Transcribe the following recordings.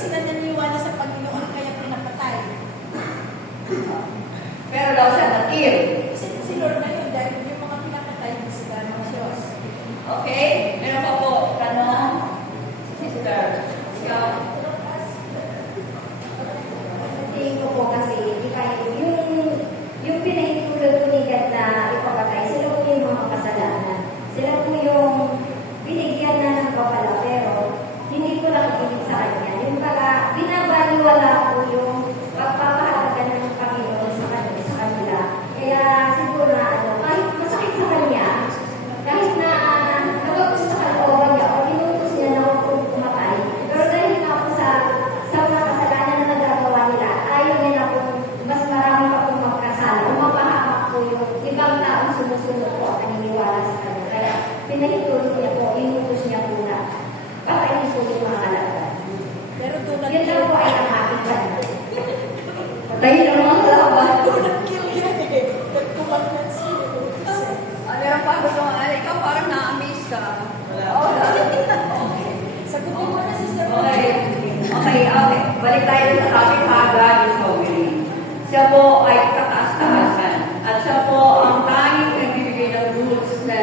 sila naniniwala sa Panginoon kaya pinapatay. Pero daw siya natil. Kasi si Lord na yun, dahil yung mga pinapatay, hindi sila ng Diyos. Okay? Meron pa po, tanong, Sister. Tingin ko po kasi, yung pinahintulad ko ni God na ipapatay, sila po yung mga kasalanan. Sila po yung binigyan na ng kapala, pero hindi ko lang ipilit sa kanya. Yung pala, binabaliwala ko yung pagpapahalaga ng Panginoon sa kanila. Kaya siguro na, kahit masakit sa kanya, kahit na nagagos sa kalooban niya o inutos niya na huwag kong pumatay, pero dahil nga po sa mga kasalanan na nagagawa nila, ayaw niya na po mas marami pa pong magkasala o mapahamak po yung ibang taong sumusunod po at naniniwala sa kanya. Kaya pinahintulot niya po, inutos niya po na patayin po yung mga alagad. Pero tulad Yan lang po ay ang aking kanila. Patayin ang mga alagad. tulad kill yan eh. Nagtumak na siya. Meron pa gusto nga, ikaw parang na-amaze ka. Sagutin mo na, Sister. Okay. Balik tayo sa topic ha, God is holy. Siya po ay kataas-taasan. At siya po ang tanging nagbibigay ng rules na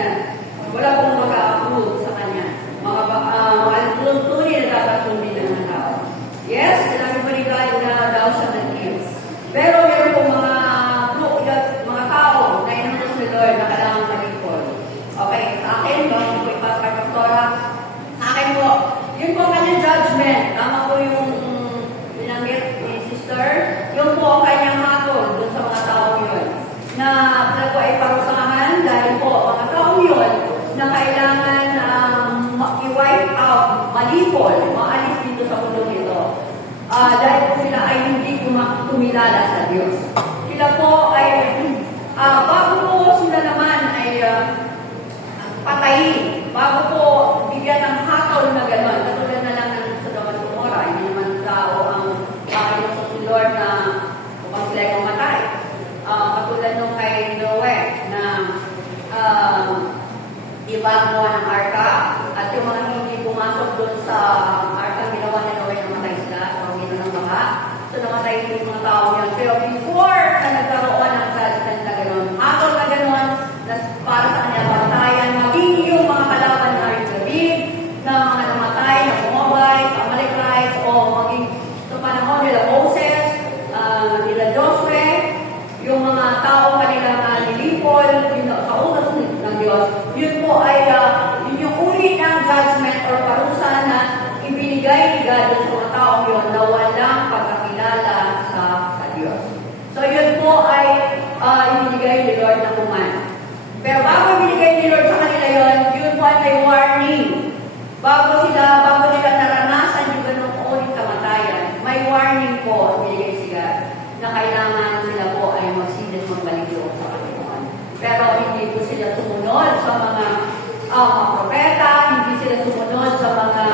wala pong mag-a-approve sa kanya. Mga tuntunin na dapat sundin ng mga tao. Yes, sinabi po ni God na daw siya ng gifts. Pero meron po mga tao na inutos ni Lord na kailangan mag-import. Okay, sa akin, bago po ipasok kay Pastora, sa akin po, yun po ang kanyang judgment. Tama po yung binanggit ni Sister. Yun po ang kanyang hatol dun sa mga tao yun. Na sila po ay parusahan dahil po mga tao yun na kailangan i-wipe out, malipol, maalis dito sa mundo nito. Dahil po sila ay hindi kumilala sa Diyos. Sila po ay, bago po sila naman ay patayin, bago po bigyan ng hatol na gano'n, katulad na lang ng Sodom at Gomorrah, hindi naman tao ang inutos ni Lord na upang sila ay mamatay. Katulad nung kay Noe na iba ang gawa ng arka at yung mga hindi pumasok doon sa arka ginawa ni Noe na matay sila sa pangino ng baha. So namatay yung mga tao yan. Pero before na nagkaroon ng judgment na gano'n, hatol na gano'n, na para sa kanya bantayan, maging yung mga kalaban na rin David, na mga namatay, na Moabites, Amalekites, o maging sa panahon nila Moses, nila Joshua, yung mga tao kanila na nilipol, yun sa utos ng Diyos, yun po ay yun yung uri ng judgment or parusa na ibinigay ni God sa mga tao yun na walang pagkakilala sa Diyos. So yun po ay ibinigay ni Lord na command. Pero bago ibinigay ni Lord sa kanila yun po ay may warning. Bago nila naranasan yung ganong ulit kamatayan, may warning po ibinigay si God na kailangan sila po ay magsilis magbalik sa Panginoon. Pero hindi po sila sumunod sa mga propeta, hindi sila sumunod sa mga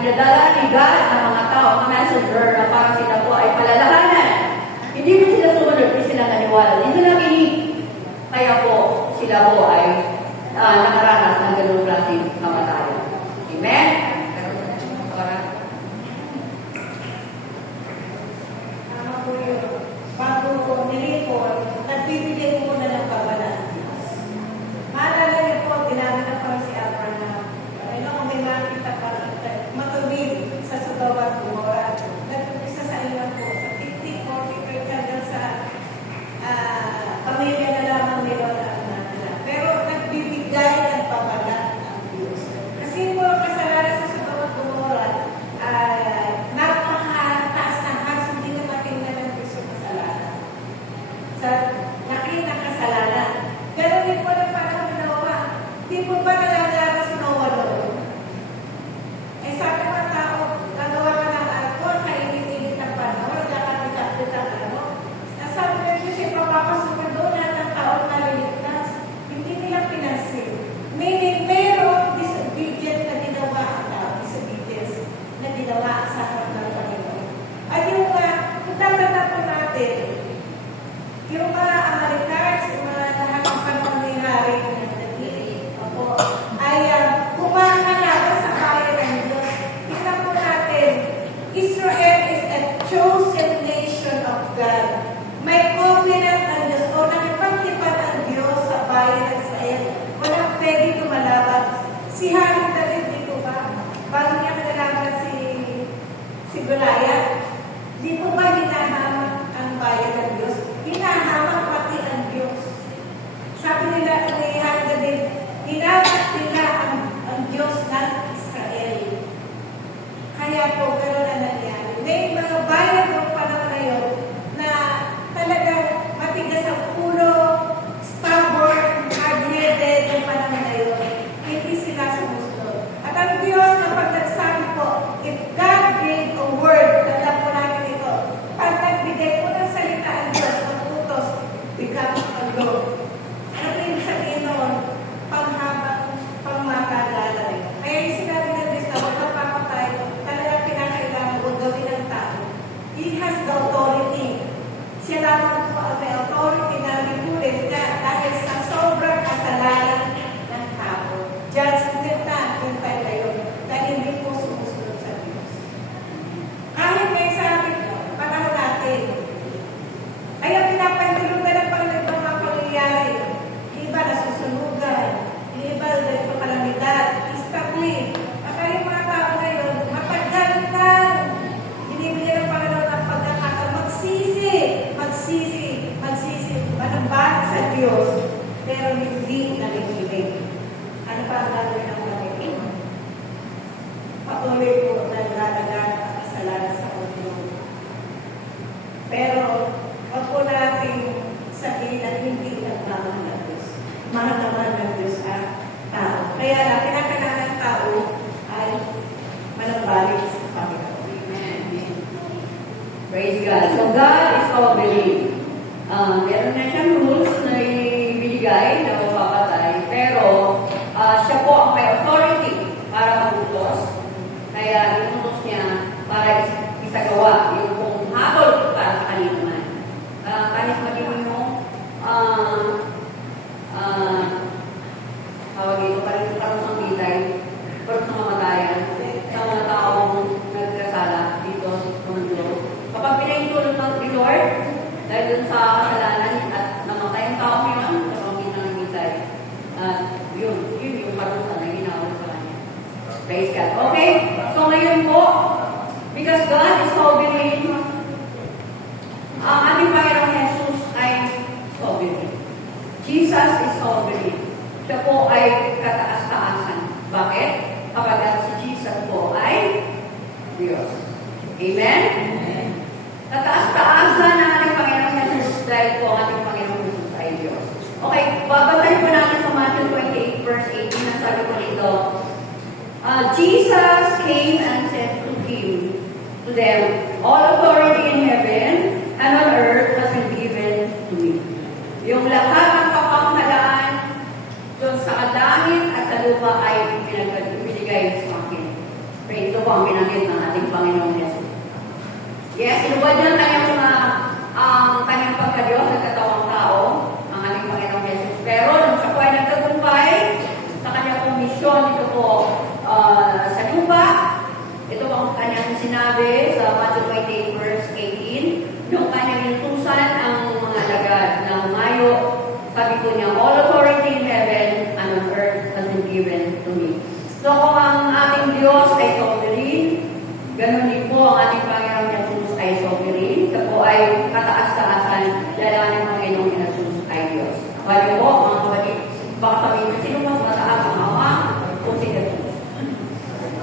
pinadala ni God na mga tao, mga messenger na parang sila po ay palalahanan. Hindi po sila sumunod, hindi sila naniwala. Hindi sila kinig. Kaya po, sila po ay nakaranas ng ganung klaseng kamatayan. Amen? Tama po yun. Bago ko nilipol, nagbibigay ko na ng babala. Maalala niyo po, ginamit na pa si Abraham. Kung may makita pa, matubig sa Sodom at Gomorrah. Nag-umpisa sa ilan po, sa 50, 40, hanggang sa pamilya na lamang nila na anak nila. Pero nagbibigay ng babala ang Diyos. Kasi po, kasalanan sa Sodom at Gomorrah, napakataas ng hangs, hindi na matingnan ng Diyos yung kasalanan. Sa laki ng kasalanan. Pero hindi po na parang ginawa. Hindi po ba nalalaga si Noah doon? Eh sabi ng tao, nagawa ka ng alcohol, kainit-init ng panahon, nakapitak-pitak ano. Nasabi ng Diyos, ipapapasok ka doon lahat ng taon na liligtas. Hindi nila pinansin. Meaning, mayroong disobedient na ginawa ang tao, disobedience na ginawa sa harap ng Panginoon. At yung, kung tatanda po natin, yung mga Amalekites, yung mga lahat ng panahon ni Hari, ay kumakalaban sa bayan ng Diyos. Tingnan po natin, Kaya po, gano'n na nangyari. May mga bayan ng panahon na yun na talagang matigas ang ulo, stubborn, hard-headed ng panahon na yun. Hindi sila sumusunod. At ang Diyos kapag nagsabi po, if God gave a word, tanda po natin ito, pag nagbigay po ng salita ang Diyos, ang utos, becomes a law. Ano po yung sabihin noon? Panghabang, pangmatagalan rin. Kaya yung sinabi ng Diyos na huwag magpapatay, talagang pinakailangan huwag gawin ng tao. He has the authority. Siya lamang po ang may authority na lipunin niya dahil sa sobrang kasalanan ng tao. Judgment na yung time na yun na hindi po sumusunod sa Diyos. Kahit may sabi panahon natin, ay ang pinapahintulugan ng Panginoon ng mga pangyayari. Iba nasusunugan, iba dahil kalamidad, istabli. At yung mga tao ngayon, matagal na binibigyan ng Panginoon ng pagkakataon, magsisi, manambalik sa Diyos, pero hindi nakikinig. Ano pa ang gagawin ng mga ito? Patuloy po na nalalagan ang kasalanan sa mundo. Pero, wag po natin sabihin na hindi nagmamahal ng Diyos. Mahal naman ng Diyos ang tao. Kaya lang, kinakailangan ng tao ay manambalik sa Panginoon. Amen. Praise God. So God is sovereign. Meron na siyang rules na ibinigay na mapapatay, pero siya po ang may authority para mag-utos. Kaya inutos niya para isagawa yung kung hatol para sa kanina man. Kahit magiging mo, tawag ito, parang ang bitay, pero sa mamatayan, sa mga taong nagkasala dito sa mundo. Kapag pinahintulot ng Lord, dahil dun sa kasalanan at namatay ang tao ngayon, kapag pinangitay, yun yung parusa na ginawal sa kanya. Praise God. Okay? So ngayon po, because God is sovereign, ang ating Panginoong Jesus ay sovereign. Jesus is sovereign. Siya po ay kataas-taasan. Bakit? Kapag si Jesus po ay Diyos. Amen? Kataas-taasan ng ating Panginoong Jesus dahil po ang ating Panginoong Jesus ay Diyos. Okay, babasahin po natin sa Matthew 28 verse 18. Ang sabi po nito, Jesus came and said to them, all authority in heaven and on earth has been given to me. Yung lahat ng kapanghalaan doon sa langit at sa lupa ay ibinigay sa akin. Praise the Lord, binanggit ng ating Panginoong Jesus. Yes, inuwad niya ang kanyang pagka-Diyos at katawang tao, ang ating Panginoong Jesus. Pero nung siya po ay nagtagumpay sa kanyang komisyon dito po sa lupa, ito ang kanyang sinabi sa Matthew 28 verse 18, nung kanyang inutusan ang mga lagad na humayo, sabi po niya, all authority in heaven and on earth has been given to me. So kung ang ating Diyos ay sovereign, ganun din po ang ating Panginoong Jesus ay sovereign. Ito po ay kataas-taasan, dahil ang ating Panginoong Jesus ay Diyos. Kaya po, mga kapatid, baka sabihin, sino mas mataas ang Ama o si Jesus?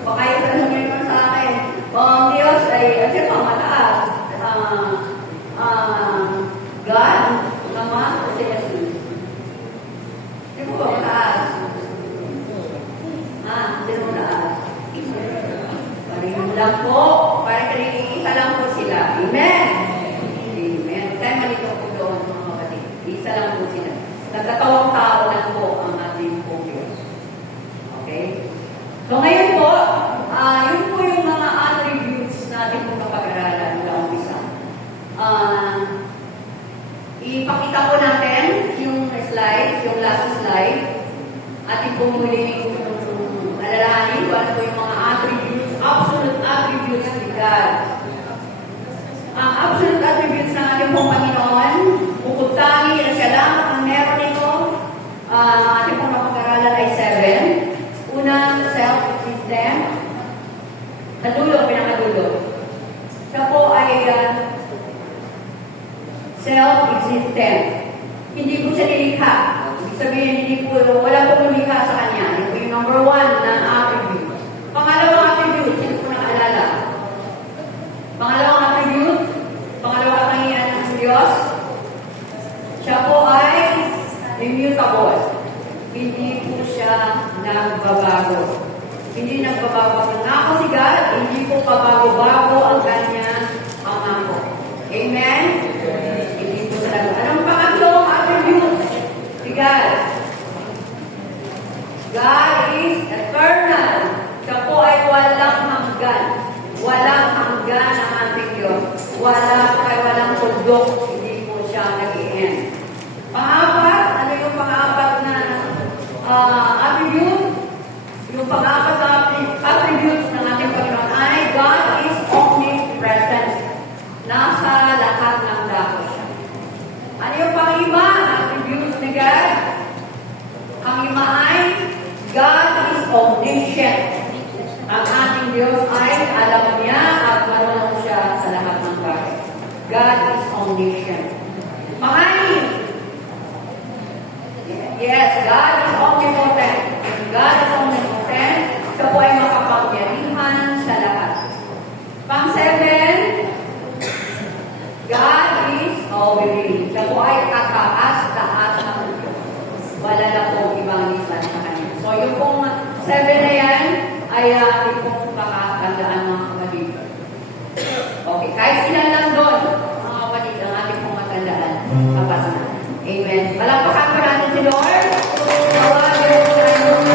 Baka yung sasabihin mo sa akin, ang Diyos ay, sino ang mataas? God, Ama o si Jesus? Sino ba mataas? Sino mataas? Parang lang po. Parang isa lang po sila. Amen? Amen. Kaya malito po doon, mga kapatid. Isa lang po sila. Nagkatawang tao lang po ang ating po Diyos. Okay? So ngayon po, yun po yung mga attributes natin po kapag-aralan mula umpisa. Ipakita po natin yung slides, yung last slide. Ating po muling alalahanin kung ano po yung mga attributes, absolute attributes ni God. Ang absolute attributes ng ating pong Panginoon, bukod tangi na siya lang ang meron nito, ating pong napag-aralan ay 7. Unang, self-existent. Kadulo, pinakadulo. Siya po ay self-existent. Hindi po siya nilikha. Ibig sabihin, hindi po, wala po nilikha sa kanya. Ito yung number 1 na attribute. Pangalawang attribute, sino po nakaalala? God is eternal. Siya po ay walang hanggan. Walang hanggan ang ating Diyos. Walang tundok. Hindi po siya nag-i-end. Pang-apat, ano yung pang-apat na attribute? Yung pang-apat na attributes ng ating Panginoon ay God is omnipresent. Nasa lahat ng dako siya. Ano yung pang-lima attributes ni God? Ang lima ay God is omniscient. Ang ating Diyos ay alam niya at marunong siya sa lahat ng bagay. God is omniscient. Pang-anim, yes, God is omnipotent. God is omnipotent. Siya po ay makapangyarihan sa lahat. Pang-seven, God is sovereign. Siya po ay kataas-taas ng Diyos. Wala na po ibang lisan sa kanya. So yung pong 7 na yan ay ating pong kakatandaan mga kapatid. Okay, kahit sila lang doon, mga kapatid, ang ating pong matandaan. Kapas na. Amen. Palakpakan po natin si Lord. Tawagin po tayo ng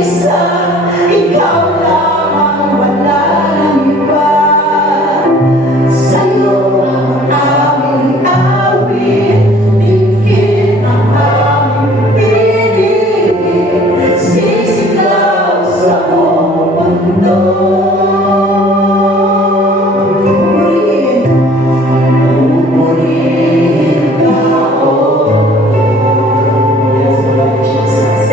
isa, ikaw lamang, wala nang iba. Sa'yo ang aming awit, dinggin ang aming piling, sisigaw sa buong mundo. Purihin ka, oh. Yes, Lord Jesus.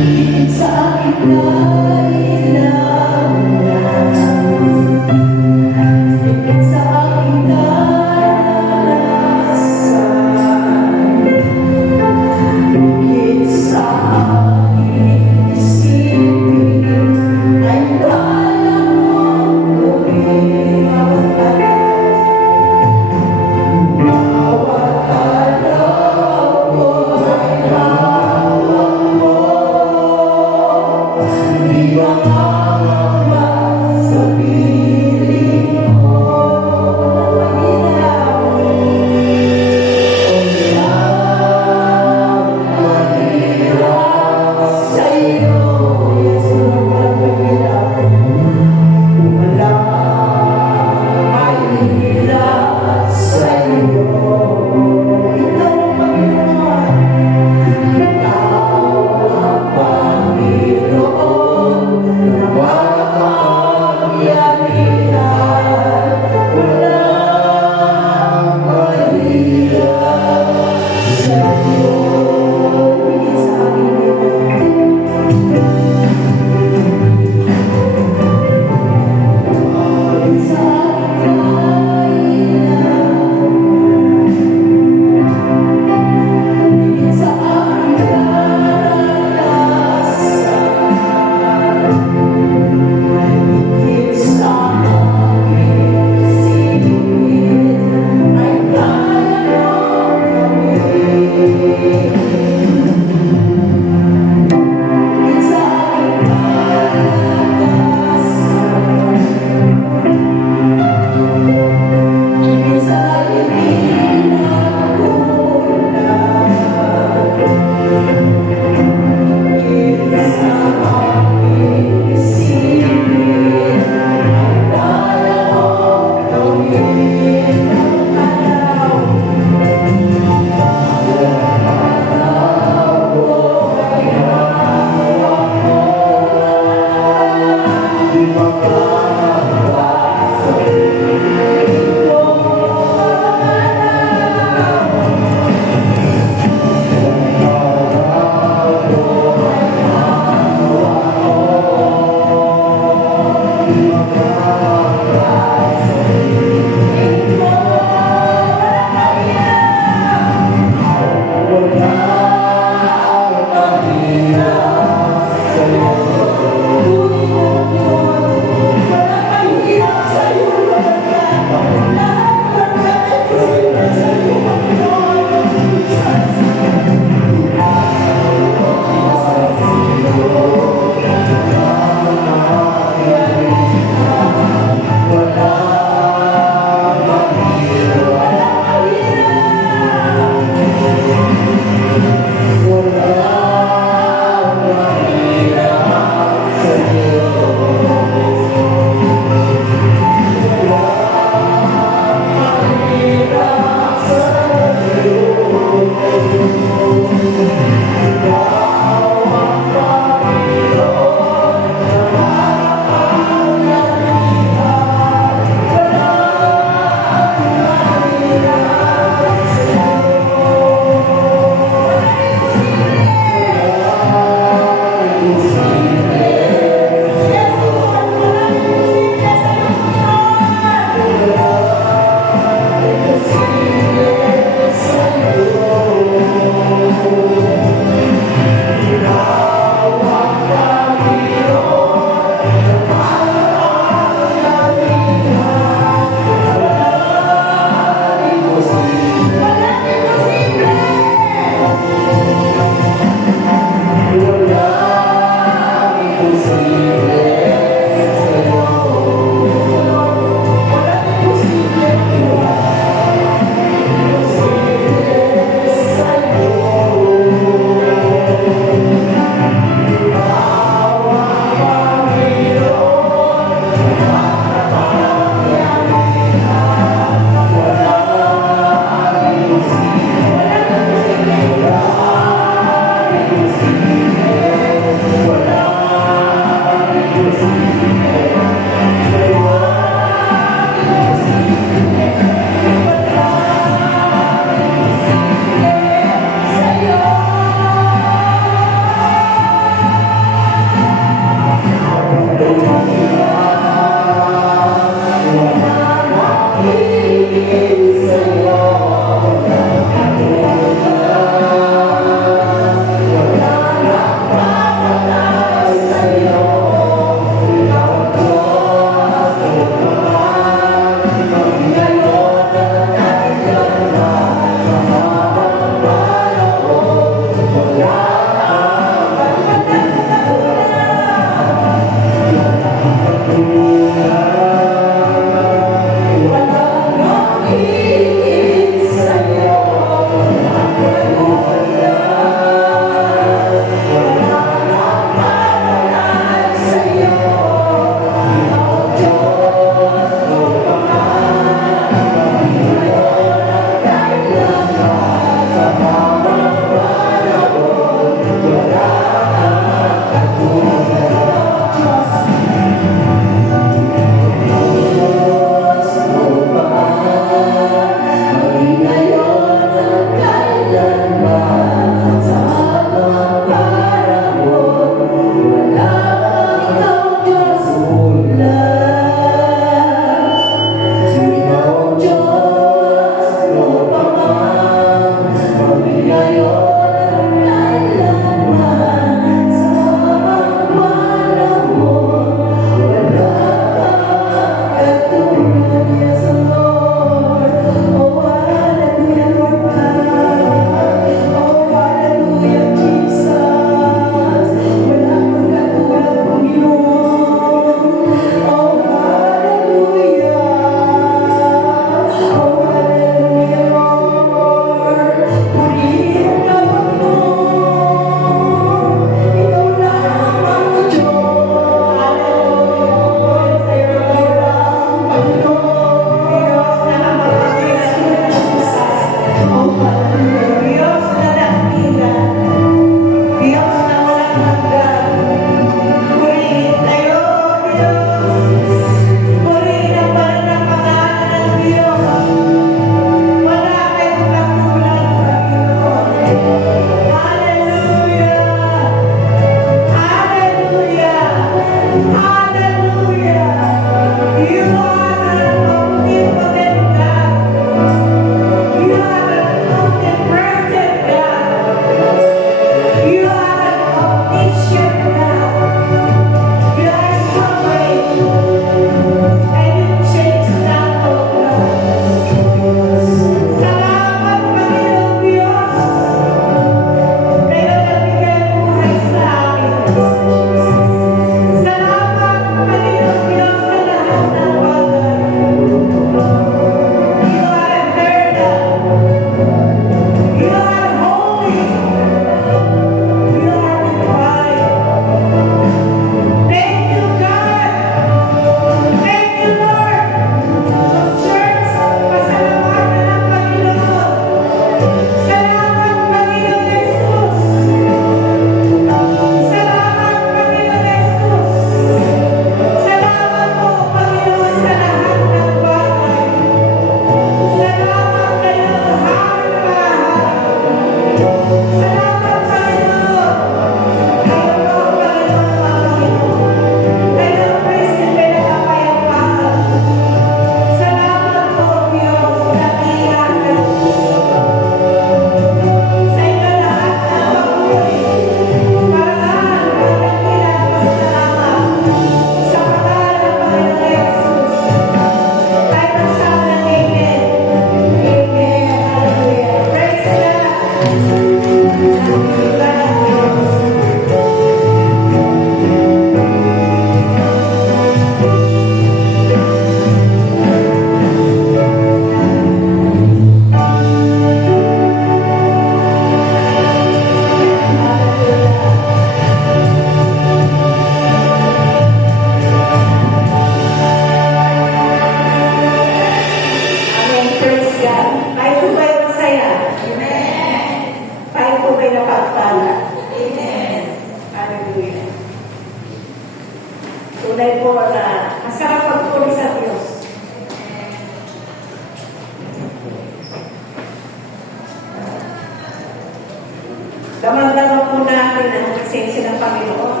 presensya ng Panginoon.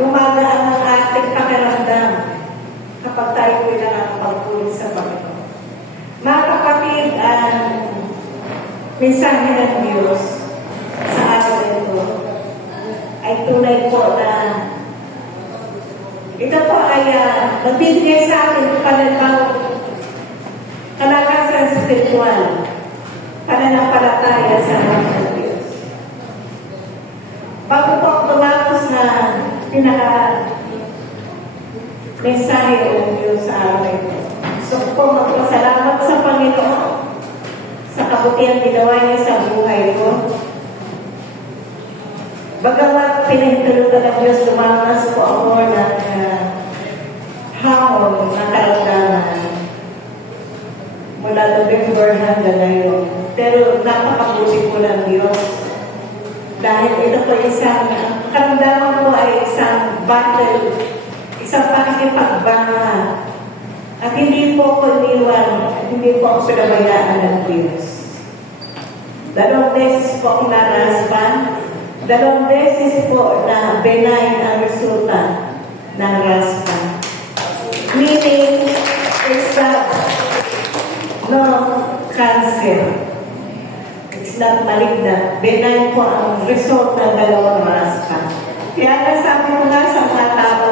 Gumagaan ang ating pakiramdam kapag tayo kailangan magpulong sa Panginoon. Mga kapatid, ang mensahe ng Diyos sa araw na ito ay tunay po na ito po ay magbibigay sa atin panalangin, kalakasan spiritual, pananampalataya sa ating ng Diyos. Bago po ako tumapos na mensahe ng Diyos sa araw na ito, gusto ko po magpasalamat sa Panginoon sa kabutihan ginawa niya sa buhay ko. Bagamat pinahintulutan ng Diyos, lumakas po ako ng hamon na karamdaman mula November hanggang ngayon. Pero napakabuti po ng Diyos. Dahil ito po isang, karamdaman po ay isang battle, isang pakikipagbanga. At hindi po ko iniwan, at hindi po ako pinabayaan ng Diyos. 2 beses po akong naraspan. 2 beses po na benign ang resulta ng raspa. Meaning, it's not no cancer. It's not malignant. Benign po ang result ng 2 raspa. Kaya nasabi ko nga sa mga tao,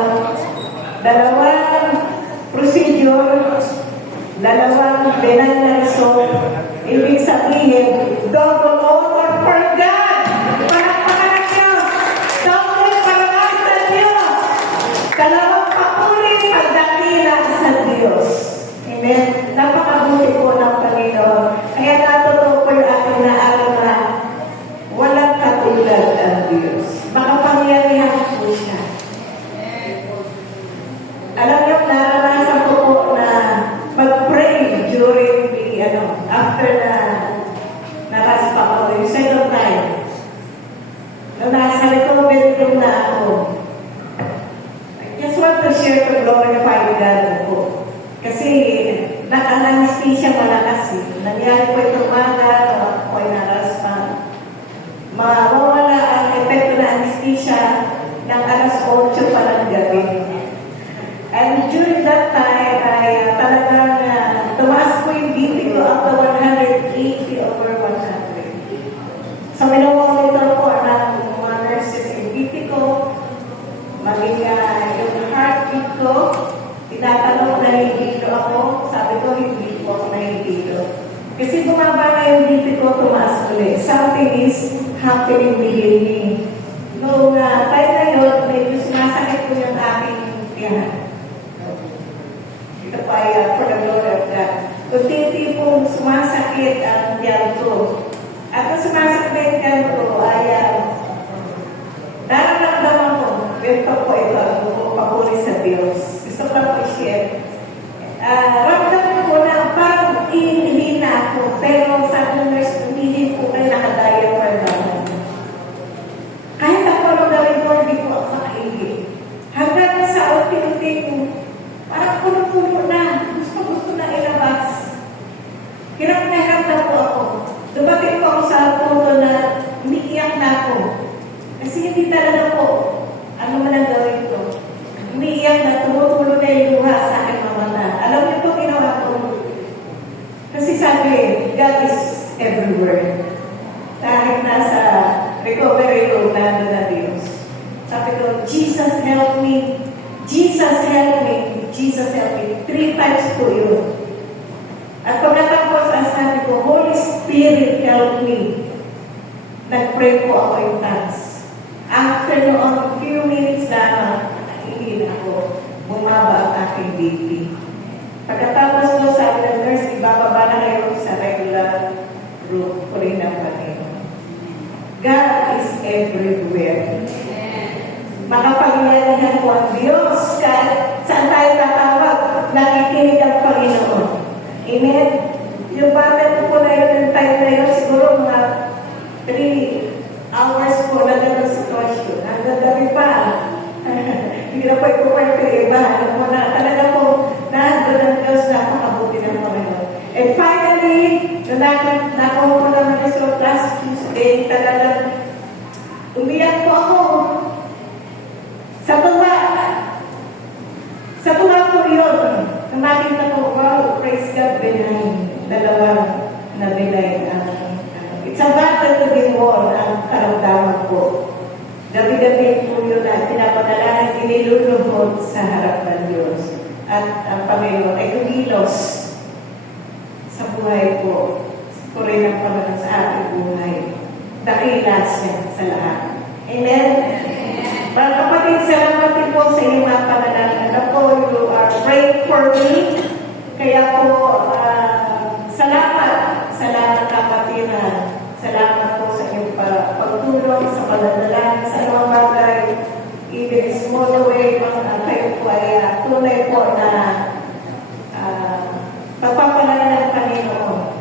2 procedure, 2 benign na result, ibig sabihin, double honor for God! Dalawang papuri pagdakila sa Diyos. Amen. Napakabuti po ng Panginoon. Kaya natuto po yung ating naaral na walang katulad ang Diyos. Makapangyarihan po siya. Alam niyo, naranasan ko po na mag-pray during the, after na naraspa ko, yung second time. Nung nasa recovery room na ako, just want to share to glorify God po. Kasi naka-anesthesia malakas eh. Nangyari po itong umaga, ako ay naraspa. Mawawala ang epekto na anesthesia ng alas 8 pa ng gabi. And during that time, ay talagang tumaas po yung BP ko up to 180 over 100. So, minumonitor po ng mga nurses yung BP ko, maging yung heartbeat ko, tinatanong na nahihilo ako, sabi ko, hindi po ako nahihilo. Kasi bumaba na yung BP ko, tumaas ulit. Something is happening within me. Noong time na yun, medyo sumasakit po yung aking tiyan. Ito pa ay for the glory of God. Kunti po sumasakit ang tiyan ko. At kung sumasakit na yung tiyan ko, ay nararamdaman ko, ito po ito, papuri sa Diyos. Gusto ko lang po i-share. Ramdam ko na parang ihihina ako, pero sa nurse, hindi po kayo nakadiaper naman. Kahit ako ramdamin ko, hindi ko ako makaigi. Hanggang sa ulti-ulti ko, parang puno-puno na. Gusto na ilabas. Hirap na hirap na po ako. Dumating po ako sa punto na umiiyak na ako. Kasi hindi talaga po, ano man ang gawin ko. Umiiyak na, tumutulo na yung luha sa aking mga mata. Alam niyo po ginawa ko. Kasi sabi, God is everywhere. Kahit nasa recovery room na na Diyos. Sabi ko, Jesus help me. Jesus help me. Jesus help me. 3 times po yun. At pagkatapos, sabi ko, Holy Spirit help me. Nag-pray po ako yung tongues. After noon, few minutes lamang, nakahihina ako, bumaba ang aking BP. Pagkatapos ko, sabi ng nurse, ibababa na kayo sa regular room. Puri ng Panginoon. God is everywhere. Makapangyarihan po ang Diyos. Kahit saan tayo tatawag, nakikinig ang Panginoon. Amen? Yung battle po na yun, yung time na yun, siguro mga 3 hours po na gano'ng sitwasyon. Hanggang gabi pa. Hindi na po ipupwerte iba. Alam mo na, talaga po, nahando ng Diyos na makabuti ng Panginoon. And finally, nakuha po naman result last Tuesday, talagang umiyak po ako. po. Gabi-gabi po yun na pinapadala, iniluluhod sa harap ng Diyos. At ang Panginoon ay kumilos sa buhay po. Ko rin ang Panginoon sa ating buhay. Dakila siya sa lahat. Amen? Mga kapatid, salamat din po sa inyong mga panalangin. Ano po, you are praying for me. Kaya po, salamat. Salamat kapatid. Salamat po sa inyong pagtulong, sa pananalangin, sa mga bagay. Even small way, kayo po ay tunay po na pagpapalala ng Panginoon.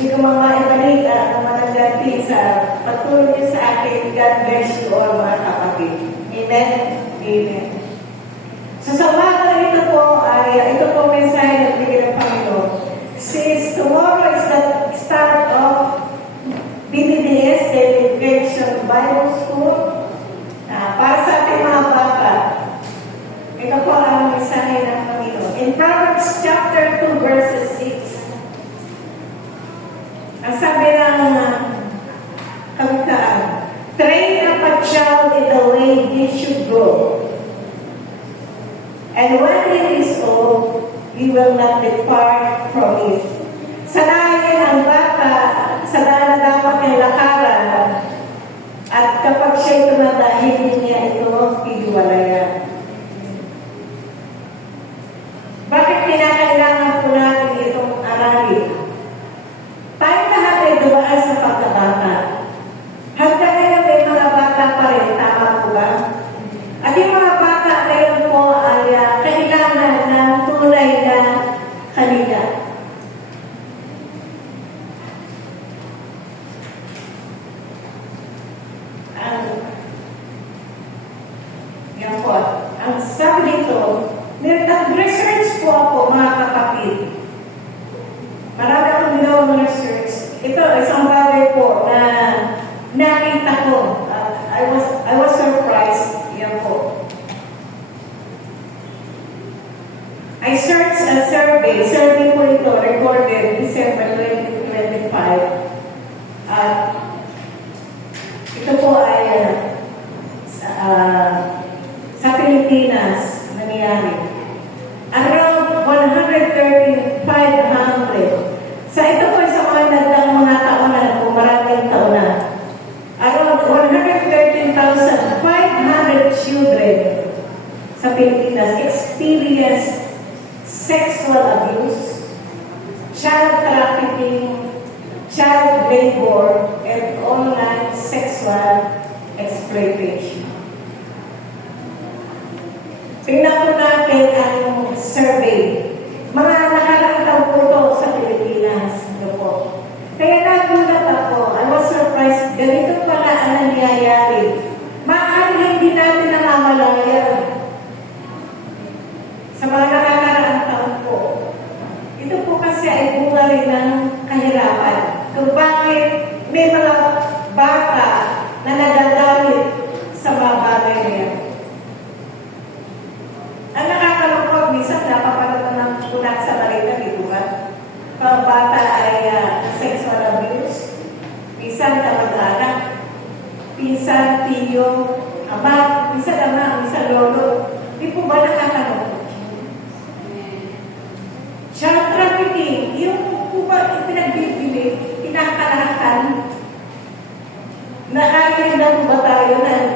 Hindi ko ibalik ang mananggati sa patuloy niyo sa akin. God bless you all, mga kapatid. Amen? Amen. So sa umaga ito po ay ito po mensahe na bigyan ng Panginoon. Since tomorrow is the start of BBDS, Dedication Bible School, para sa ating mga bata, ito po ang mensahe ng Panginoon. In Proverbs chapter 2 verses 6, ang sabi ng kawikaan, train up a child in the way he should go. And when he is old, he will not depart from it. Sanayin ang bata sa daan na dapat niyang lakaran, at kapag siya'y tumanda, hindi niya ito iiwalayan. Bakit kinakailangan po natin itong aralin? Tayo lahat ay dumaan sa pagkabata. Hanggang ngayon may mga bata pa rin, tama po ba? At yung mga bata ngayon po ay kailangan ng tunay na kalinga. Yan po. Ang sabi dito, nag-research po ako, mga kapatid. Marami akong ginawang research. Ito, isang bagay po na nakita ko. I was surprised. Yan po. I searched a survey. Survey po ito, recorded December 2025. Ito po ay sa Pilipinas nangyari. Around 113,500. Sa ito po sa mga nagdang mga taon na po, maraming taon na. Around 113,500 children sa Pilipinas experience sexual abuse, child trafficking, child labor, and online sexual exploitation. Tingnan po natin ang survey. Mga nakaraan po ito sa Pilipinas. Ito po. Kaya nagulat ako. I was surprised. Ganito pala ang nangyayari. Maaari hindi natin namamalayan sa mga nakaraan taon po. Ito po kasi ay bunga rin ng kahirapan. Kung bakit may mga bata na nagagamit sa mga bagay na yan. Ang nakakalungkot, minsan napapanood ng kunat sa balita, dito ba? Pag bata ay sexual abuse, minsan kamag-anak, minsan tiyo, ama, minsan lolo. Di po ba nakakalungkot? Child trafficking, yung po ba pinagbibili, pinakalakan, nakakain na po ba tayo na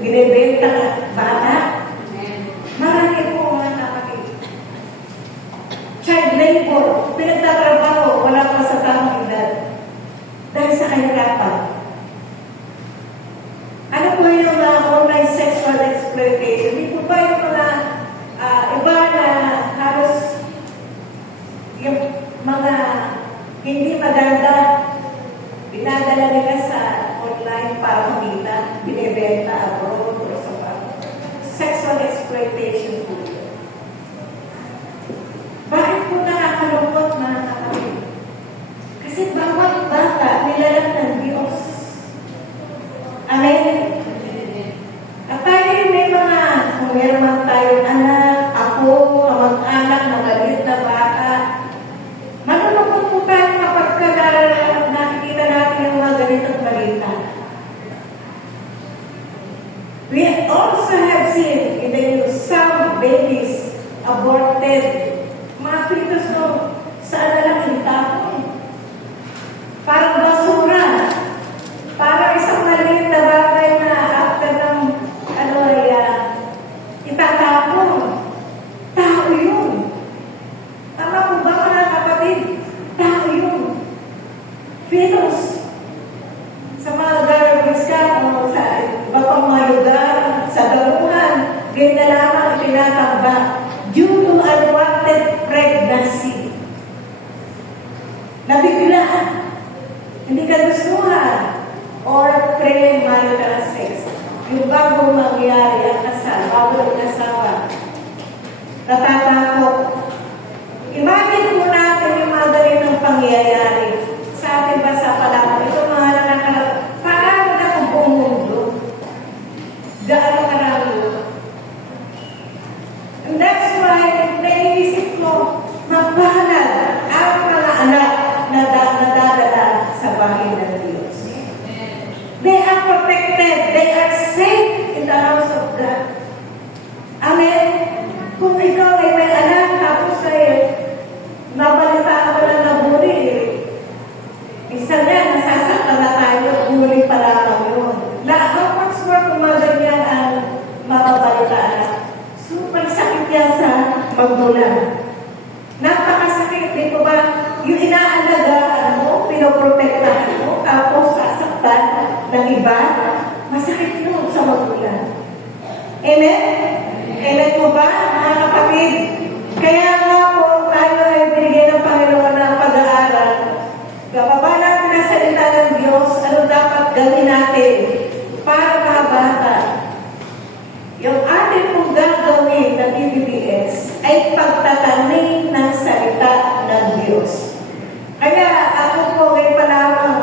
binibenta na bata? Marami po mga kapatid. Child labor, pinagtatrabaho, wala pa sa tamang edad. Dahil sa kahirapan. Ano po yung mga online sexual exploitation? Hindi po ba yung mga iba na halos yung mga hindi maganda dinadala nila sa online para kumita, binibenta abroad o sa sexual exploitation po. Bakit po nakakalungkot, mga kapatid? Kasi bawat bata nilalang ng Diyos. Amen? At tayo may mga, kung meron man tayong anak, ako, kamag-anak, magalit na bata, malulungkot po tayo kapag nakikita natin yung mga ganitong balita. We also have seen in the news some babies aborted. Mga fetus mo, saan na lang itapon? Parang basura. Parang isang maliit na bagay na after ng itatapon. Tao yun. Tama po ba mga kapatid? Tao yun. Fetus. Sa mga garbage ka o sa iba pang mga lugar, sa damuhan, ganyan na lamang itinatamba due to unwanted pregnancy. Nabiglaan, hindi ka gustuhan, or premarital sex. Yung bago mangyari ang kasal, bago ang kasawa, natatakot. Imagine po natin yung mga ganitong pangyayari sa ating bansa pa lang. Ito mga nakakalap. Paano na kung buong mundo? Gaano karami yun? And that's why, naiisip ko, magbahalag ang mga anak na nadadala sa bahay ng Diyos. They are protected. They are safe in the house of God. Amen? Kung ikaw ay may anak, tapos ay nabalitaan mo lang na buli, isa na, nasasaktan na tayo, buli pa lamang yun. How much more kung mga ganyan ang mababalitaan? Super sakit yan sa magulang. Napakasakit, di ko ba? Yung inaalagaan mo, pinoprotektahan mo, tapos sasaktan ng iba, masakit yun sa magulang. Amen? Amen po ba, mga kapatid? Kaya nga po, tayo ay binigyan ng Panginoon ng pag-aaral. Gababa natin ang salita ng Diyos, ano dapat gawin natin para mga bata. Yung ating pong gagawin ng PBBS ay pagtatanim ng salita ng Diyos. Kaya ako po ngayon pa lamang,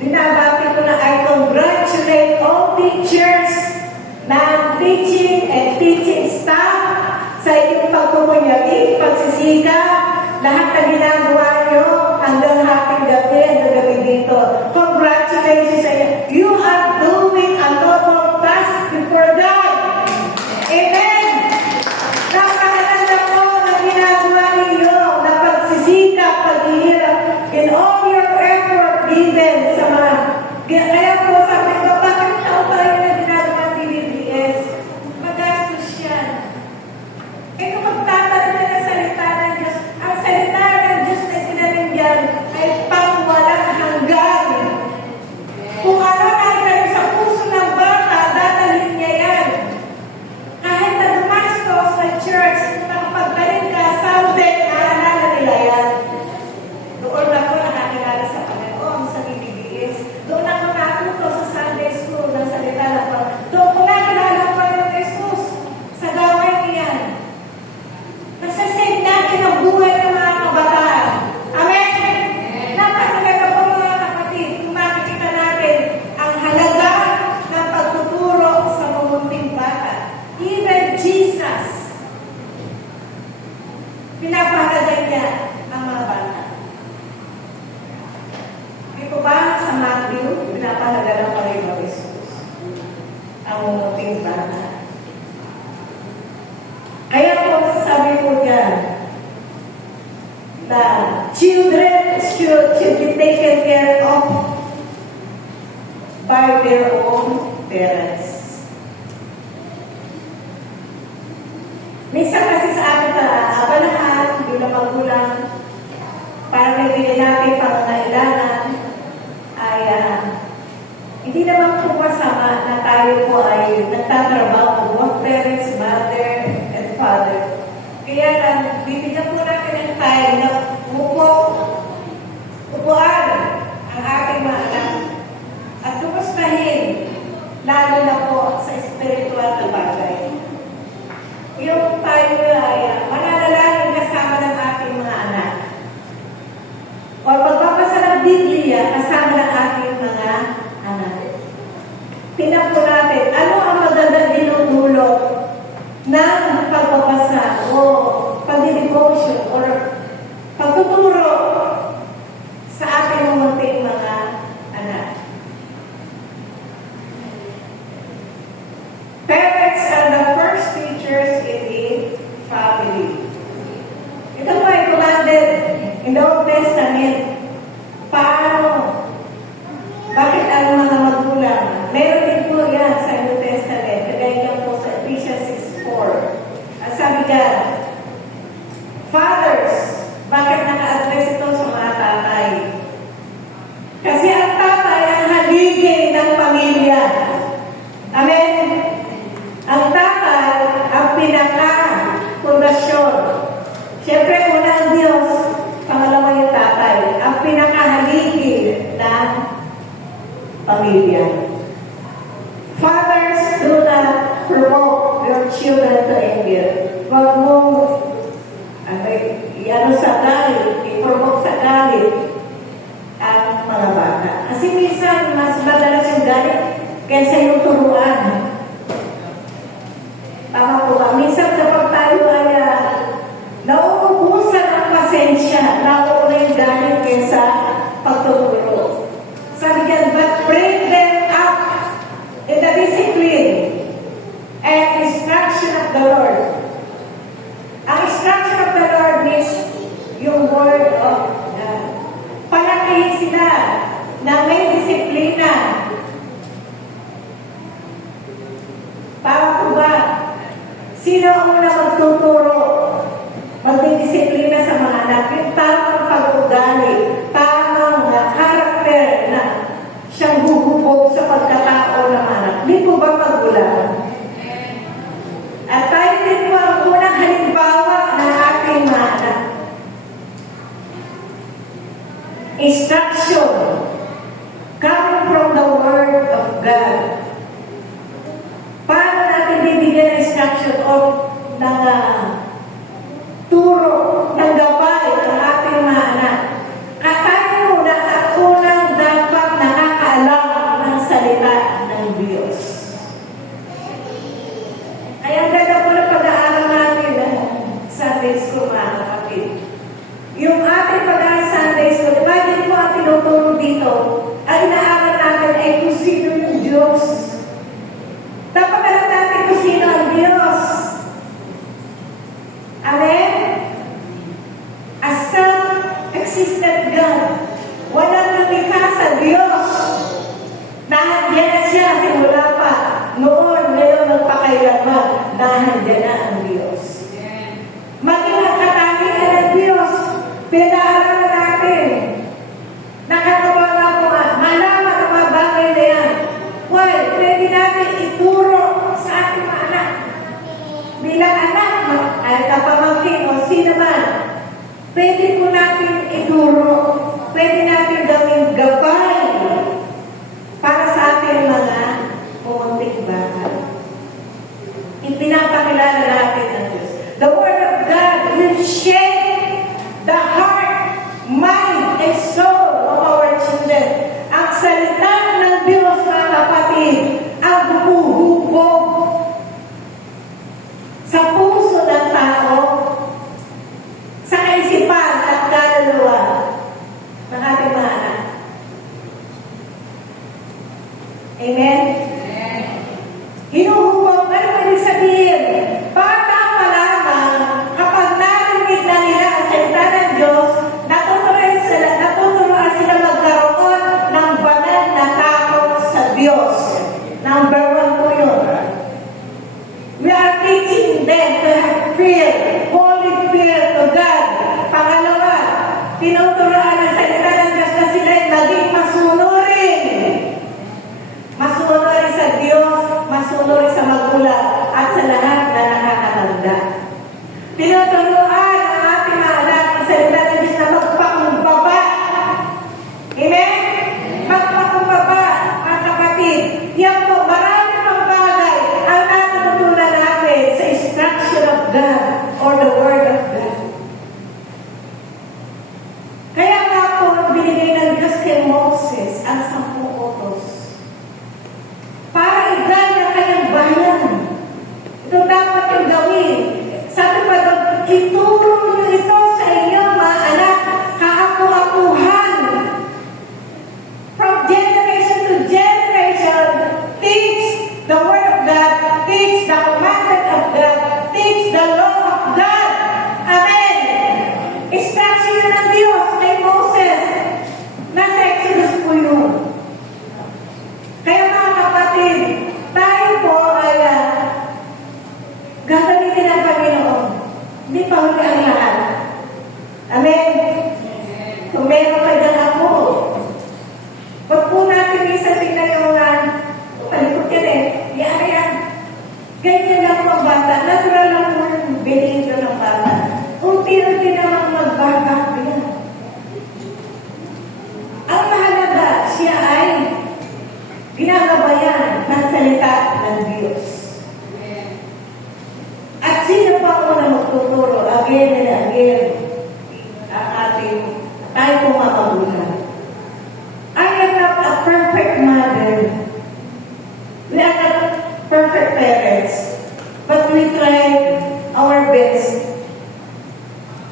binabati ko na I congratulate all teachers ng teaching and teaching staff sa inyong pagpupunyagi, pagsisika, lahat na ginagawa nyo hanggang haping gabi, hanggang gabi dito. Congratulations sa inyo. You are doing a noble task before God. Amen! Napakaganda po na ginagawa ninyo na pagsisika, paghihirap in all your effort given sa mga... Kaya po sabi ko, bakit tao tayo na ginagawa ng PBBS? Magastos yan. Eh kung magtatanim na ng salita ng Diyos, ang salita ng Diyos na tinanim yan ay pangwalang hanggan. Kung ano nangyari sa puso ng bata, dadalhin niya yan. Kahit na dumastos sa church, nakapagdaling ka, someday, naalala nila yan. Doon ako nakakilala sa Panginoon, sa PBBS. Doon ako natuto sa Sunday School ng salita ng Panginoon. Doon ko nakilala ang Panginoon Jesus sa gawain niyan. Nasasave natin ang buhay ng mga kabataan. Amen? Napakaganda po mga kapatid, kung makikita natin ang halaga ng pagtuturo sa mamunting bata. Even Jesus, pinapahalagan niya ang mga bata. Di ko ba sa Matthew, pinapahalagan ng Panginoon Jesus ang mamunting bata. Kaya po, sabi po niya, na children should be taken care of by their own parents. Minsan kasi sa ating abalahan, bilang magulang, para may bili natin pangangailangan, ay hindi naman po masama na tayo po ay nagtatrabaho, both parents, mother, and father. Kaya lang, bibigyan po natin ng time na upuan ang ating mga anak at kumustahin, lalo na po sa espiritual na bagay. Yung tayo ay mananalangin kasama ng ating mga anak. O pagbabasa ng Biblia kasama ng ating mga anak. Tingnan po natin, ano ang magandang dinudulot ng pagbabasa o pag-devotion or pagtuturo sa ating munting mga anak. Old Testament, paano? Bakit ang mga magulang? Meron din po yan sa New Testament. Kagaya niya po sa Ephesians 6:4. Ang sabi ka, fathers, bakit naka-address ito sa mga tatay? Kasi ang tatay ang haligi ng pamilya. Amen? Ang tatay ang pinaka-pundasyon. Siyempre, una ang Diyos, pangalawa yung tatay. Ang pinaka-haligi ng pamilya. Fathers, do not provoke your children to anger. Huwag mong i-ano sa galit, i-provoke sa galit ang mga bata. Kasi minsan, mas madalas yung galit kaysa yung turuan. Tama po ba? Minsan kapag tayo ay nauubusan ang pasensya, nauuna yung galit kaysa pagtuturo. Sabi niyan, but bring them up in the discipline and instruction of the Lord. Ang instruction of the Lord means yung word of God. Palakihin sila na may disiplina. Para po ba? Sino ang una magtuturo? Magdidisiplina sa mga anak. Yung tamang pag-ugali, tamang karakter na siyang huhubog sa pagkatao ng anak. Hindi po ba magulang? At tayo din po ang unang halimbawa ng ating mga anak. Instruction coming from the Word of God. Paano natin bibigyan ng instruction o ng turo, ng gabay ng ating mga anak? Tayo muna at unang dapat nakakaalam ng salita ng Diyos. Kaya ang ganda po na pag-aaral natin Sunday School, mga kapatid. Yung ating pag-aaral Sunday School, imagine po ang tinuturo dito, ang inaaral natin ay kung sino yung Diyos. Dapat alam natin kung sino ang Diyos. Amen? A self-existent God. Walang lumikha sa Diyos. Nahandiyan na siya simula pa. Noon, ngayon, magpakailanman. Nahandiyan na ang Diyos. Maging ang katangian ng Diyos. Pinaaral natin. Nakagawa na po malaman ang mga bagay na yan. Why? Pwede natin ituro sa ating mga anak. Bilang anak, ay kapamangkin o sino man, pwede po natin ituro. Pwede natin gawing gabay para sa ating mga pumuntik bata. Ipinapakilala natin ang Diyos. The Word of God will shape the heart, mind, and soul of our children. Ang salita ng Diyos, mga kapatid, ang hubog sa puso ng tao, sa kaisipan at kaluluwa ng ating mga anak. Amen? Hinuhubog, ano pwede sabihin? Bata pa lamang, kapag narinig na nila ang salita ng Diyos, natuturuan sila magkaroon ng banal na takot sa Diyos. Number 1 po yun. We are teaching them to have fear, holy fear to God. Pangalawa, tinuturuan ang salita ng Diyos na sila ay maging masunurin. Masunurin sa Diyos, masunurin sa magulang, at sa lahat na nakakatanda. Tinuturuan ang ating mga anak ang salita ng Diyos na magpakumbaba. Amen? Magpakumbaba, mga kapatid. Yan po, marami pang bagay ang natutunan natin sa instruction of God or the Word of God. Kaya nga po, binigay ng Diyos kay Moses ang 10 utos. Para i-guide ang kanyang bayan. Ito dapat yung gawin. Sabi pa doon, ituro niyo ito sa inyong mga anak, kaapu-apuhan. From generation to generation, teach the Word of God, teach the commandment of God, teach the law of God. Amen. Instruction ng Diyos. Ganyan lang mga bata. Natural lang po yung behavior ng bata. Unti-unti naman magbabago yan. Ang mahalaga, siya ay ginagabayan ng salita ng Diyos. At sino pa ako na magtuturo again and again ang ating tayo po mga magulang. I am not a perfect mother. We are not perfect parents. But we try our best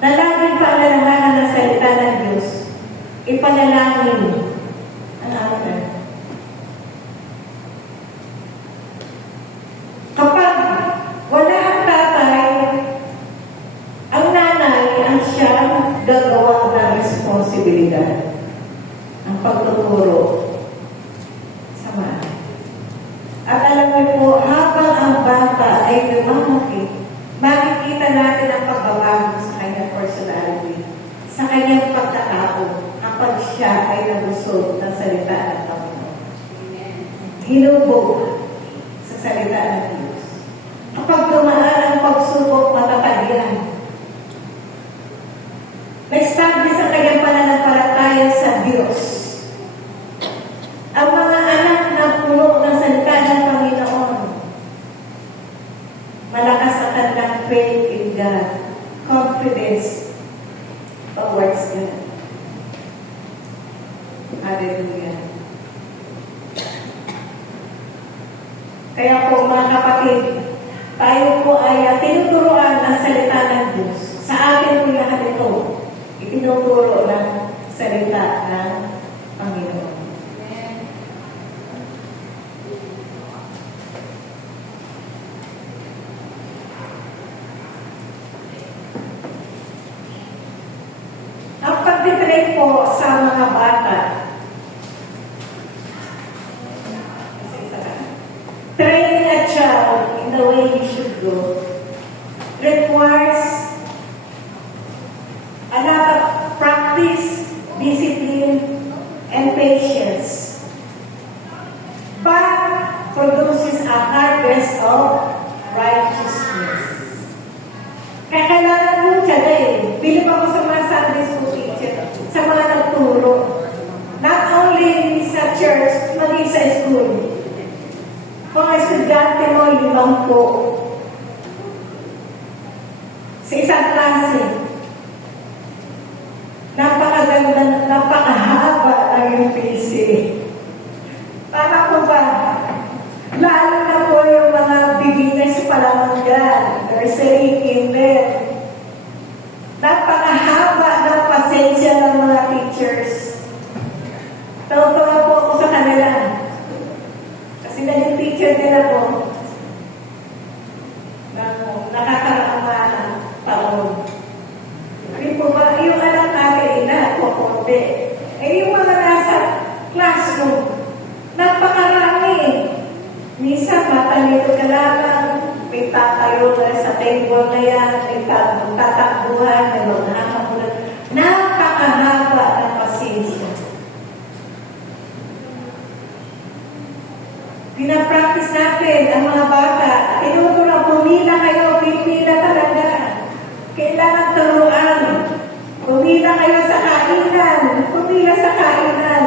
na laging paalalahanan ng salita ng Diyos. Ipanalangin ang anak. Kapag wala ang tatay, ang nanay ang siyang gagawa ng responsibilidad. Ang pagtuturo sa mga. At alam niyo po, habang ang bata ay lumalaki, makikita natin ang pagbabago sa kanyang personality, sa kanyang pagkatao, kapag siya ay nabusog ng salita ng Panginoon. Hinubog sa salita ng Diyos. Kapag dumaan ang pagsubok, matatag yan. Na-establish ang kanyang pananampalataya sa Diyos. Ang mga anak na puno ng salita ng Panginoon, malakas ang kanilang faith in God, confidence towards God. Hallelujah. Kaya po mga kapatid, tayo po ay tinuturuan ng salita ng Diyos. Sa akin po lahat ito, itinuturo ng salita ng Panginoon. Ang pagtitrain po sa mga bata, training a child in the way he should go requires a lot of practice, discipline, and patience, but produces a harvest of righteousness. Kaya kailangan mo siya bilib ako sa mga Sunday school teacher, sa mga nagturo. Not only sa church, maging sa school. Kung ang estudyante mo, 50 sa isang klase, napakaganda, napakahaba ang yung PC. Para po ba? Lalo na po yung mga beginners pa lamang dyan, nursery, kinder. Napakahaba ng pasensya ng mga teachers. Tawag-tawag po ako sa kanila. Kasi naging teacher din ako ng nakakaraang taon. Hindi po ba, yung anak natin na po konti. Yung mga nasa classroom, napakarami. Minsan, matalito ka lang, may tatayo na sa table na yan, may tatakbuhan, may maghahamulan. Napakahaba ng pasensya. Pinapractice natin ang mga bata. Tinuturo, pumila kayo, pipila talaga. Kailangan turuan. Pumila kayo sa kainan. Pumila sa kainan.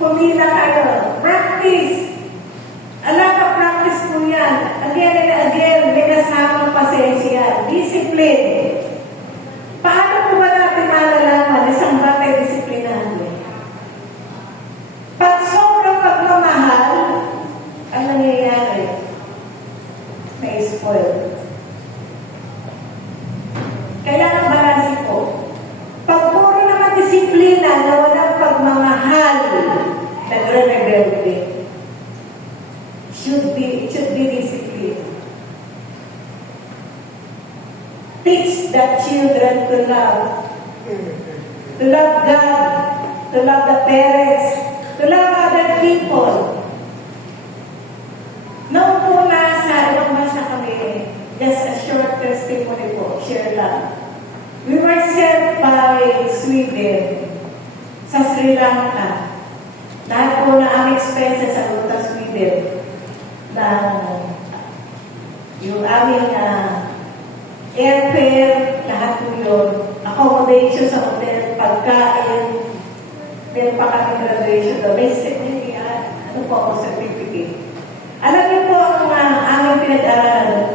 Pumila kayo. Practice. A lot of practice po yan. Again and again, may kasamang pasensya. Discipline. Paano po ba natin malalaman isang batay disiplinado? Pag sobrang pagmamahal, ang nangyayari, may spoil. Kailangan balansin po. Pag puro naman disiplina na walang pagmamahal, nagre-rebelde. It should be discipline. Teach the children to love. To love God. To love the parents. To love other people. Noong po nasa ibang bansa kami, just a short testimony po, share lang. We were sent by Sweden sa Sri Lanka. Lahat po na ang expenses sa Sweden ng aming airfare, lahat po yun. Accommodation sa hotel, pagkain, meron pa kami graduation domestic, hindi ano po ako certificate. Alam niyo po ang aming pinag-aralan.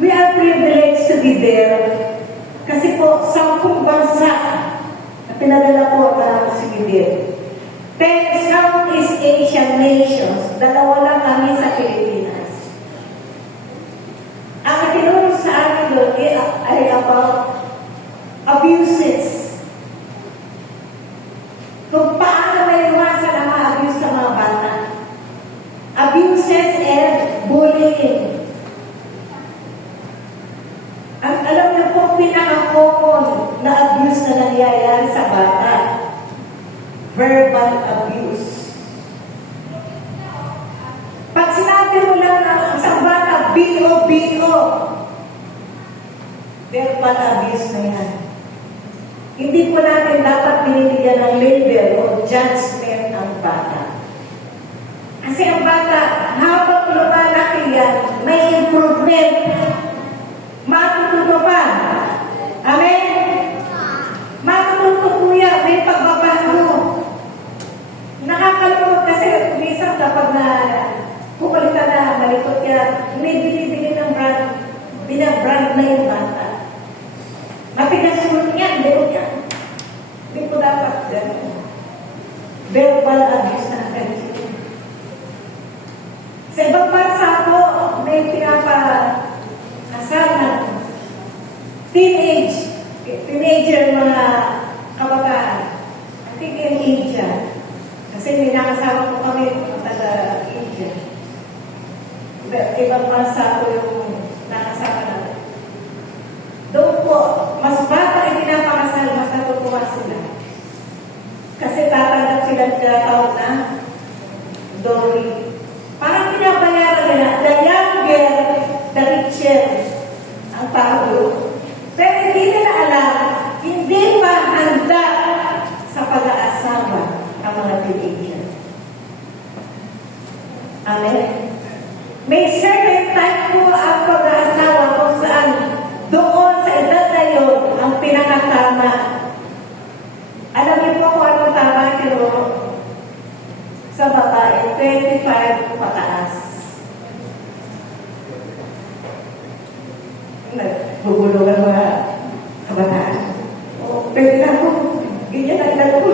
We are privileged to be there. Kasi po, 10 bansa na pinadala po para po si Bibir. 10 Southeast Asian nations, 2 lang kami sa Pilipinas. Ang tinuro sa amin doon ay about abuses. Kung paano may iwasan ang mga abuse sa mga bata. Abuses and bullying. Ang alam niyo po, pinaka-common na abuse na nangyayari sa bata. Verbal abuse. Pag sinabi mo lang na sa bata, B.O. Verbal abuse na yan. Hindi po natin dapat binibigyan ng label o judgment ang bata. Kasi ang bata, habang lumalaki yan, may improvement. Matututo pa. Amen? Matututo po yan, may pagbabago. Nakakalungkot kasi minsan kapag na pupalitan na malikot yan, may binibili ng brand, binabrand na yung bata. Mapinasunod yan, meron yan. Hindi po dapat gano'n. Verbal abuse na agad. Sa ibang bansa po, may pinapakasal ng teenager mga kabataan. I think in India. Kasi may nakasama po kami taga India. Ibang bansa po yung nakasama namin. Doon po, mas bata ay pinapakasal, mas natutuwa sila. Kasi tatanggap sila tinatawag na dowry. Parang pinabayaran nila, the younger, the richer ang tao. Pero hindi nila alam, hindi pa handa sa pag-aasawa ang mga teenager. Amen? May certain time po ang pag-aasawa kung saan doon sa edad na yun ang pinakatama. Alam niyo po kung ano tama, pero sa babae, 25 pataas. Nagbubulungan mga kabataan. O, pwede na po. Ganyan ang edad po.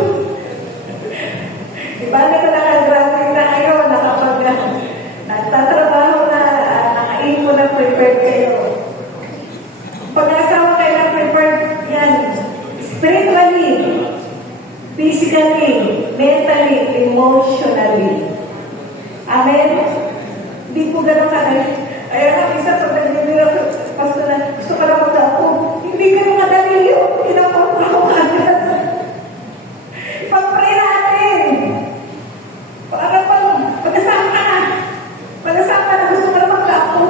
Diba na ka nakagraduate na kayo, nagtatrabaho na, nakain mo na prepared kayo. Pag-asawa kayo na prepared yan, spiritually, physically, mentally, emotionally. Amen? Hindi po gano'n kadali. Ayaw na, isa pag nagbibigay ako, Pastor na, gusto ka na mag-ako. Hindi gano'n kadali yun. Pinapagawa ka agad. Pag-pray natin. Para pag-asama ka na. Pag-asama ka na, gusto ka na mag-ako.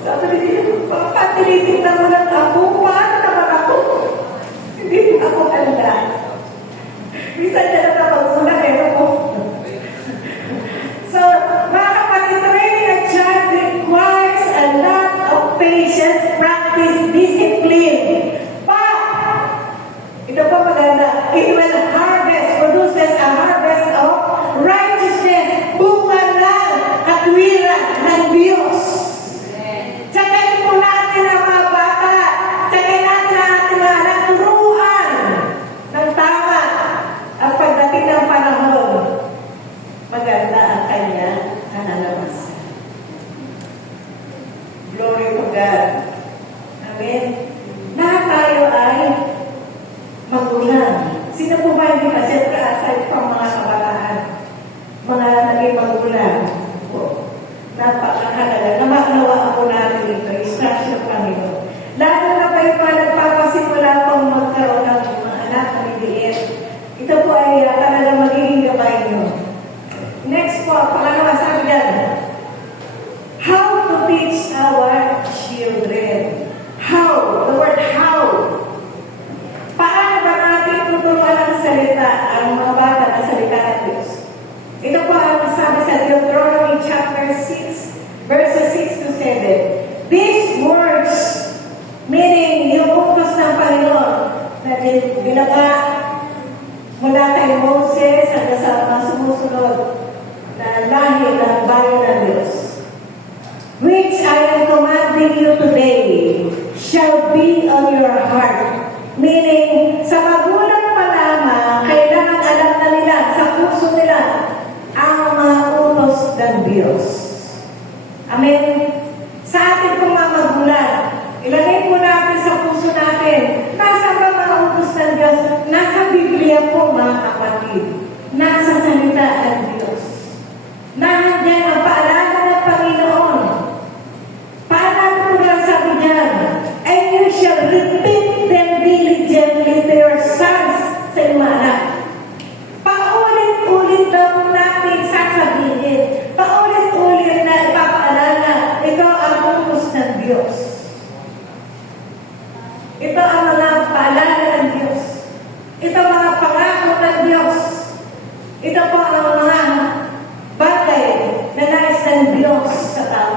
Sabi niyo, patilitin na mo lang ako. Paano naman ako? Hindi ako handa. Minsan na lang napag-ulan ako. So, mga kapatid, training a child requires a lot of patience, practice, discipline. But, ito pa maganda, it will produces a harvest of righteousness, bunga ng katwiran ng Diyos. Tsagayin po natin ang mga bata, tsagayin natin ang ating mga naturuan ng tama. Ang pagdating ng panahon, maganda ang kanya kanalabasan. Glory to God. Amen. Lahat tayo ay magulang. Sino po ba hindi pa? Siyempre, aside from mga kabataan, mga naging magulang po. Napakahalaga. Namaknawa po natin ito. Instruction ng Panginoon. Lalo na kayo pa nagpapasimula pang magkaroon ng mga anak na liit. Ito po ay talagang magiging gabay nyo. Next po, pangalawa, sabi yan, how to teach our children. How? The word how. Paano ba natin tuturuan ang salita, ang mga bata na salita ng Diyos? Ito po ang sabi sa Deuteronomy chapter 6, verses 6 to 7. these words, meaning yung utos ng Panginoon na binaba mula kay Moses hanggang sa mga sumusunod na lahi ng bayan ng Diyos, which I am commanding you today, shall be on your heart. Meaning, sa magulang pa lamang, kailangan alam na nila, sa puso nila, ang mga utos ng Diyos. Amen? Sa ating pong mga magulang, ilagay po natin sa puso natin, nasa ba mga utos ng Diyos? Nasa Biblia po, mga kapatid. Nasa salita ng Diyos. Nandiyan ang paalala ng Panginoon. Paalala po lang sabi niya, and you shall repeat them diligently to your sons sa iyong mga anak. Paulit-ulit daw po natin sasabihin. Paulit-ulit na ipapaalala, ito ang utos ng Diyos. Ito ang mga paalala ng Diyos. Ito ang mga pangako ng Diyos. Ito po ang mga bagay na nais ng Diyos sa tao.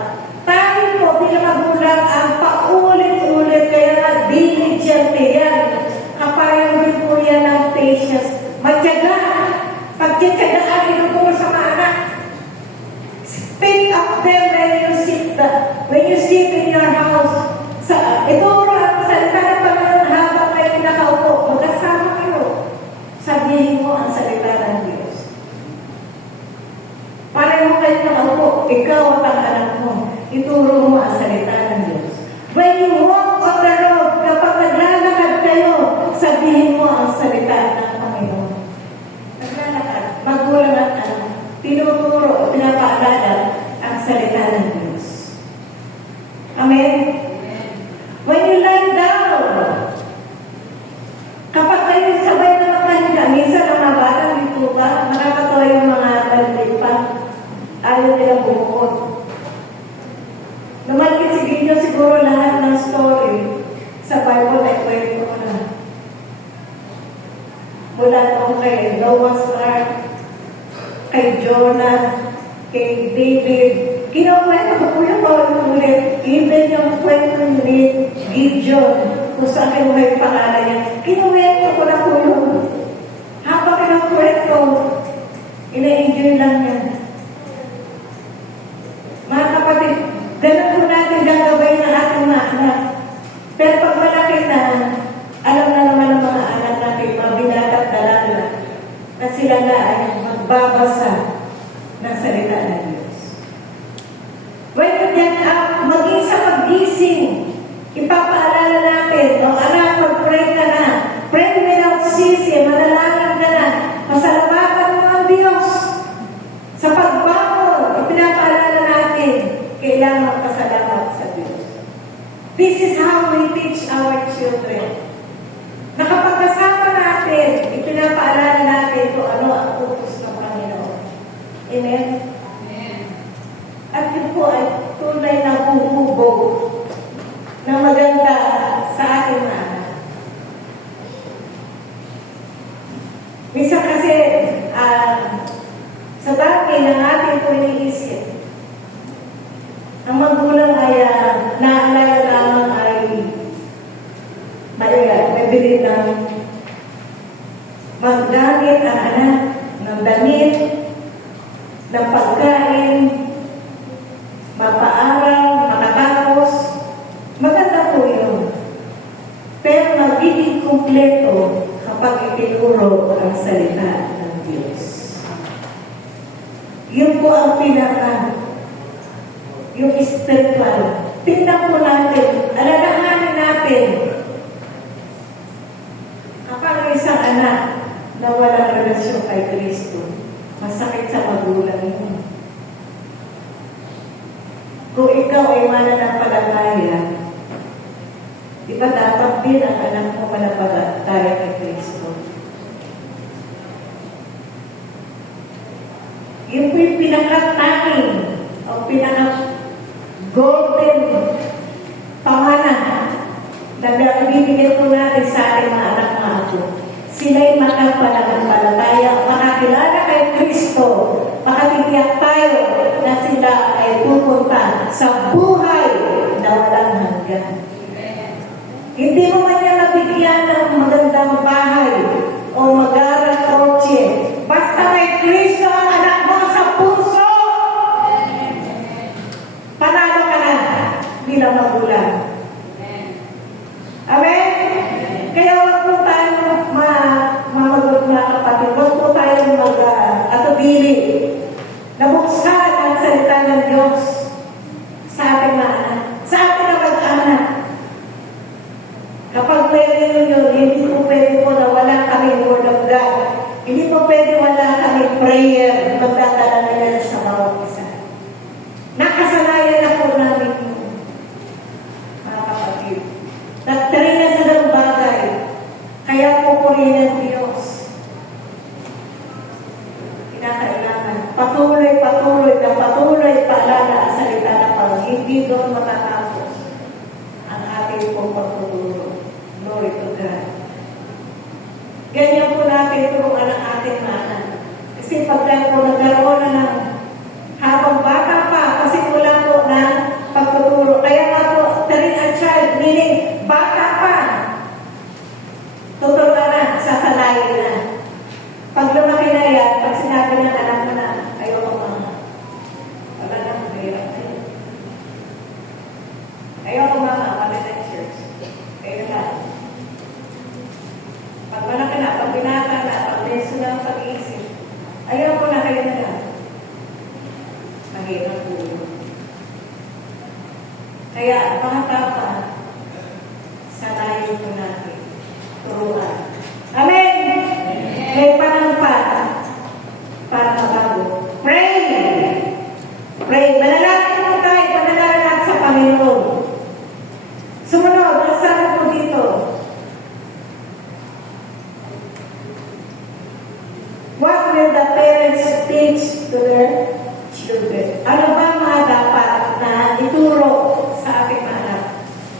Tayo po, bilang magulang, ang paulit-ulit, kaya diligently yan. Kapayang din po yan ng patience. Matyaga. Pagtityagaan, ito po sa mga anak. Speak of them when you sit in your house. Ituro ang salita ng Panginoon habang kayo nakaupo. Magkasama kayo. Sabihin mo ang salita ng Diyos. Pareho kayo nakaupo. Ikaw at ang anak mo. Ituro mo ang salita ng Diyos. When you walk on the road, kapag naglalakad kayo, sabihin mo ang salita ng Panginoon. Naglalakad, magulang at anak. Tinuturo, pinapaalala ang salita ng Diyos. Amen? When you lie down, kapag kayo sabay na makahinga, minsan ang mga bata dito pa, nakakatawa yung mga balik pa, ayaw nilang bumukod. Namalkit si Ginyo siguro lahat ng story sa Bible ay kwento ko na. Mula noong kay Noah's Ark, kay Jonah, kay David, kinukwento ko po yung ulit. Even yung kwento ni Gideon, kung saan kayo may pangalan niya, kinukwento ko na po yun. Habang kinukwento, ina-enjoy lang niya. Mga kapatid, ganun po natin gagawin ng ating mga anak. Pero pag malaki na, alam na naman ng mga anak natin, mga binatang dalaga, na sila na ay magbabasa ng salita ng Diyos. When you get up, maging sa pag-gising, ipapaalala natin, o anak, mag-pray ka na, pray without ceasing, manalangin ka na, pasalamatan mo ang Diyos. Sa pagbangon, ipinapaalala natin, kailangan magpasalamat sa Diyos. This is how we teach our children. Nakapagkasama natin, ipinapaalala natin kung ano ang utos ng Panginoon. Amen? Amen. At yun po ay tunay na humuhubog na maganda sa ating mga anak. Minsan kasi, sa bagay ng ating po iniisip, ang magulang ay naalala lamang ay mabili ng maggamit ang anak ng damit, ng pagkain, mapaaral, makatapos. Maganda po yun. Pero magiging kumpleto kapag itinuro ang salita ng Diyos. Yun po ang yung spiritual. Tingnan po natin, alalahanin natin, kapag isang anak na walang relasyon kay Kristo, masakit sa magulang yun. Kung ikaw ay mananampalataya, di ba dapat din ang anak mo mananampalataya kay Kristo? Yun po yung pinakataking o pinaka-golden pangalan na ibibigay po natin sa ating mga anak na apo. Sila'y makapanampalataya, makakilala kay Kristo, makatitiyak tayo na sila ay pupunta sa buhay na wala Hindi mo man niya nabigyan ng magandang bahay o mag-aral kotse. Basta may Kristo ang anak mo sa puso, panalo ka na bilang magulang. Amen? Kaya wag po tayo mamagot na kapatid. Wag po tayo mag-atubili na buksan ang salita ng Diyos sa ating mga anak, sa ating mga mag-anak. Kapag pwede yun, hindi po pwede po na wala kami word of God. Hindi po pwede wala kami prayer. Magdadala nila sa bawat isa. Nakasanayan na po namin yun, mga kapatid. Nagtry na sa ng bagay. Kaya po po rin ang Diyos. Kinakailangan. Patuloy paalala ang salita na pag hindi doon matatapos ang ating pong pagtuturo. Glory to God. Ganyan po natin turuan ang ating mana. Kasi pagka po nagkaroon na ng habang bata pa, kasi wala po na pagtuturo. Kaya nga po, train a child, meaning bata pa. Tuturuan na, sasalayin na. Pag lumaki na yan, pag sinabi ng anak mo na, ayoko mga. Wala na, mahirap na yun. Ayoko mga, wala na church. Kayo lang. Pag malaki na, pag binata na, pag meso na ang pag-iisip, ayoko na, kayo na lang. Mahirap po yun. Kaya, mga tapa, sanayin po natin. Turuan. Amen! May panahon pa para mabago. Pray! Pray. Manalangin po tayo. Manalangin sa Panginoon. Sumunod, nasabi po dito. What will the parents teach to their children? Ano ba mga dapat na ituro sa ating mga anak?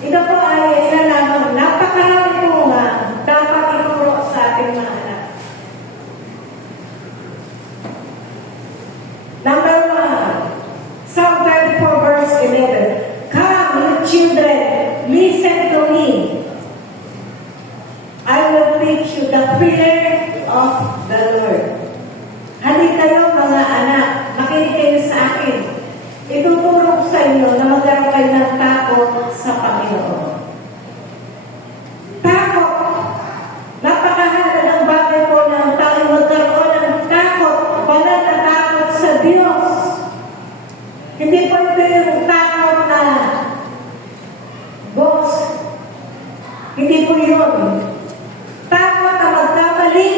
Ito po ay ilalabang napakarami po nga dapat ituro sa ating mga anak. Number 1, Psalm 34 verse 11. Come, you children, listen to me. I will teach you the fear of the Lord. Halika kayo mga anak, makinig kayo sa akin. Ituturo ko sa inyo na magkaroon kayo ng takot sa Panginoon. Takot. Napakahalaga ng bagay po ng tayo magkaroon ng takot. Banal na takot sa Diyos. Hindi po ito yung takot na boss. Hindi po yun. Takot na magkamali,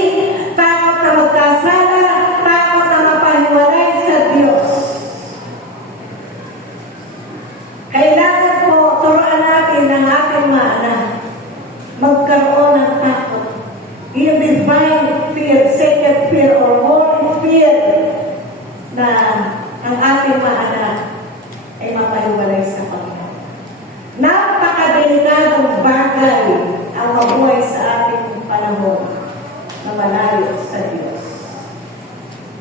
takot na magkasala, takot na mapahiwalay sa Diyos. Kailangan po turuan natin ang ating mga anak magkaroon ng takot. Yung divine fear, sacred fear, or holy fear na ang ating mga anak ay mapahiwalay sa Panginoon. Napakadelikadong bagay ang mabuhay sa ating panahon na malayo sa Diyos.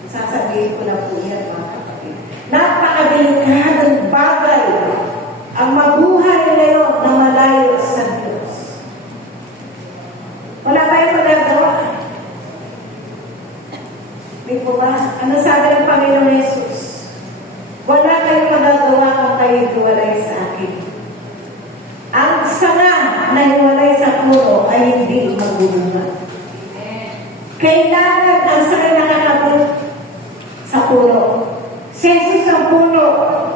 Sasabihin ko na po yan, mga kapatid. Napakadelikadong bagay ang mabuhay ngayon na malayo sa Diyos. Wala tayong magagawa. Di po ba? Ano sabi ng Panginoon Jesus? Wala kayong magagawa kung kayo hiwalay sa akin. Ang sanga na hiwalay sa puno ay hindi magbubunga. Kailangan ang sanga nakakabot sa puno. Si Jesus ang puno,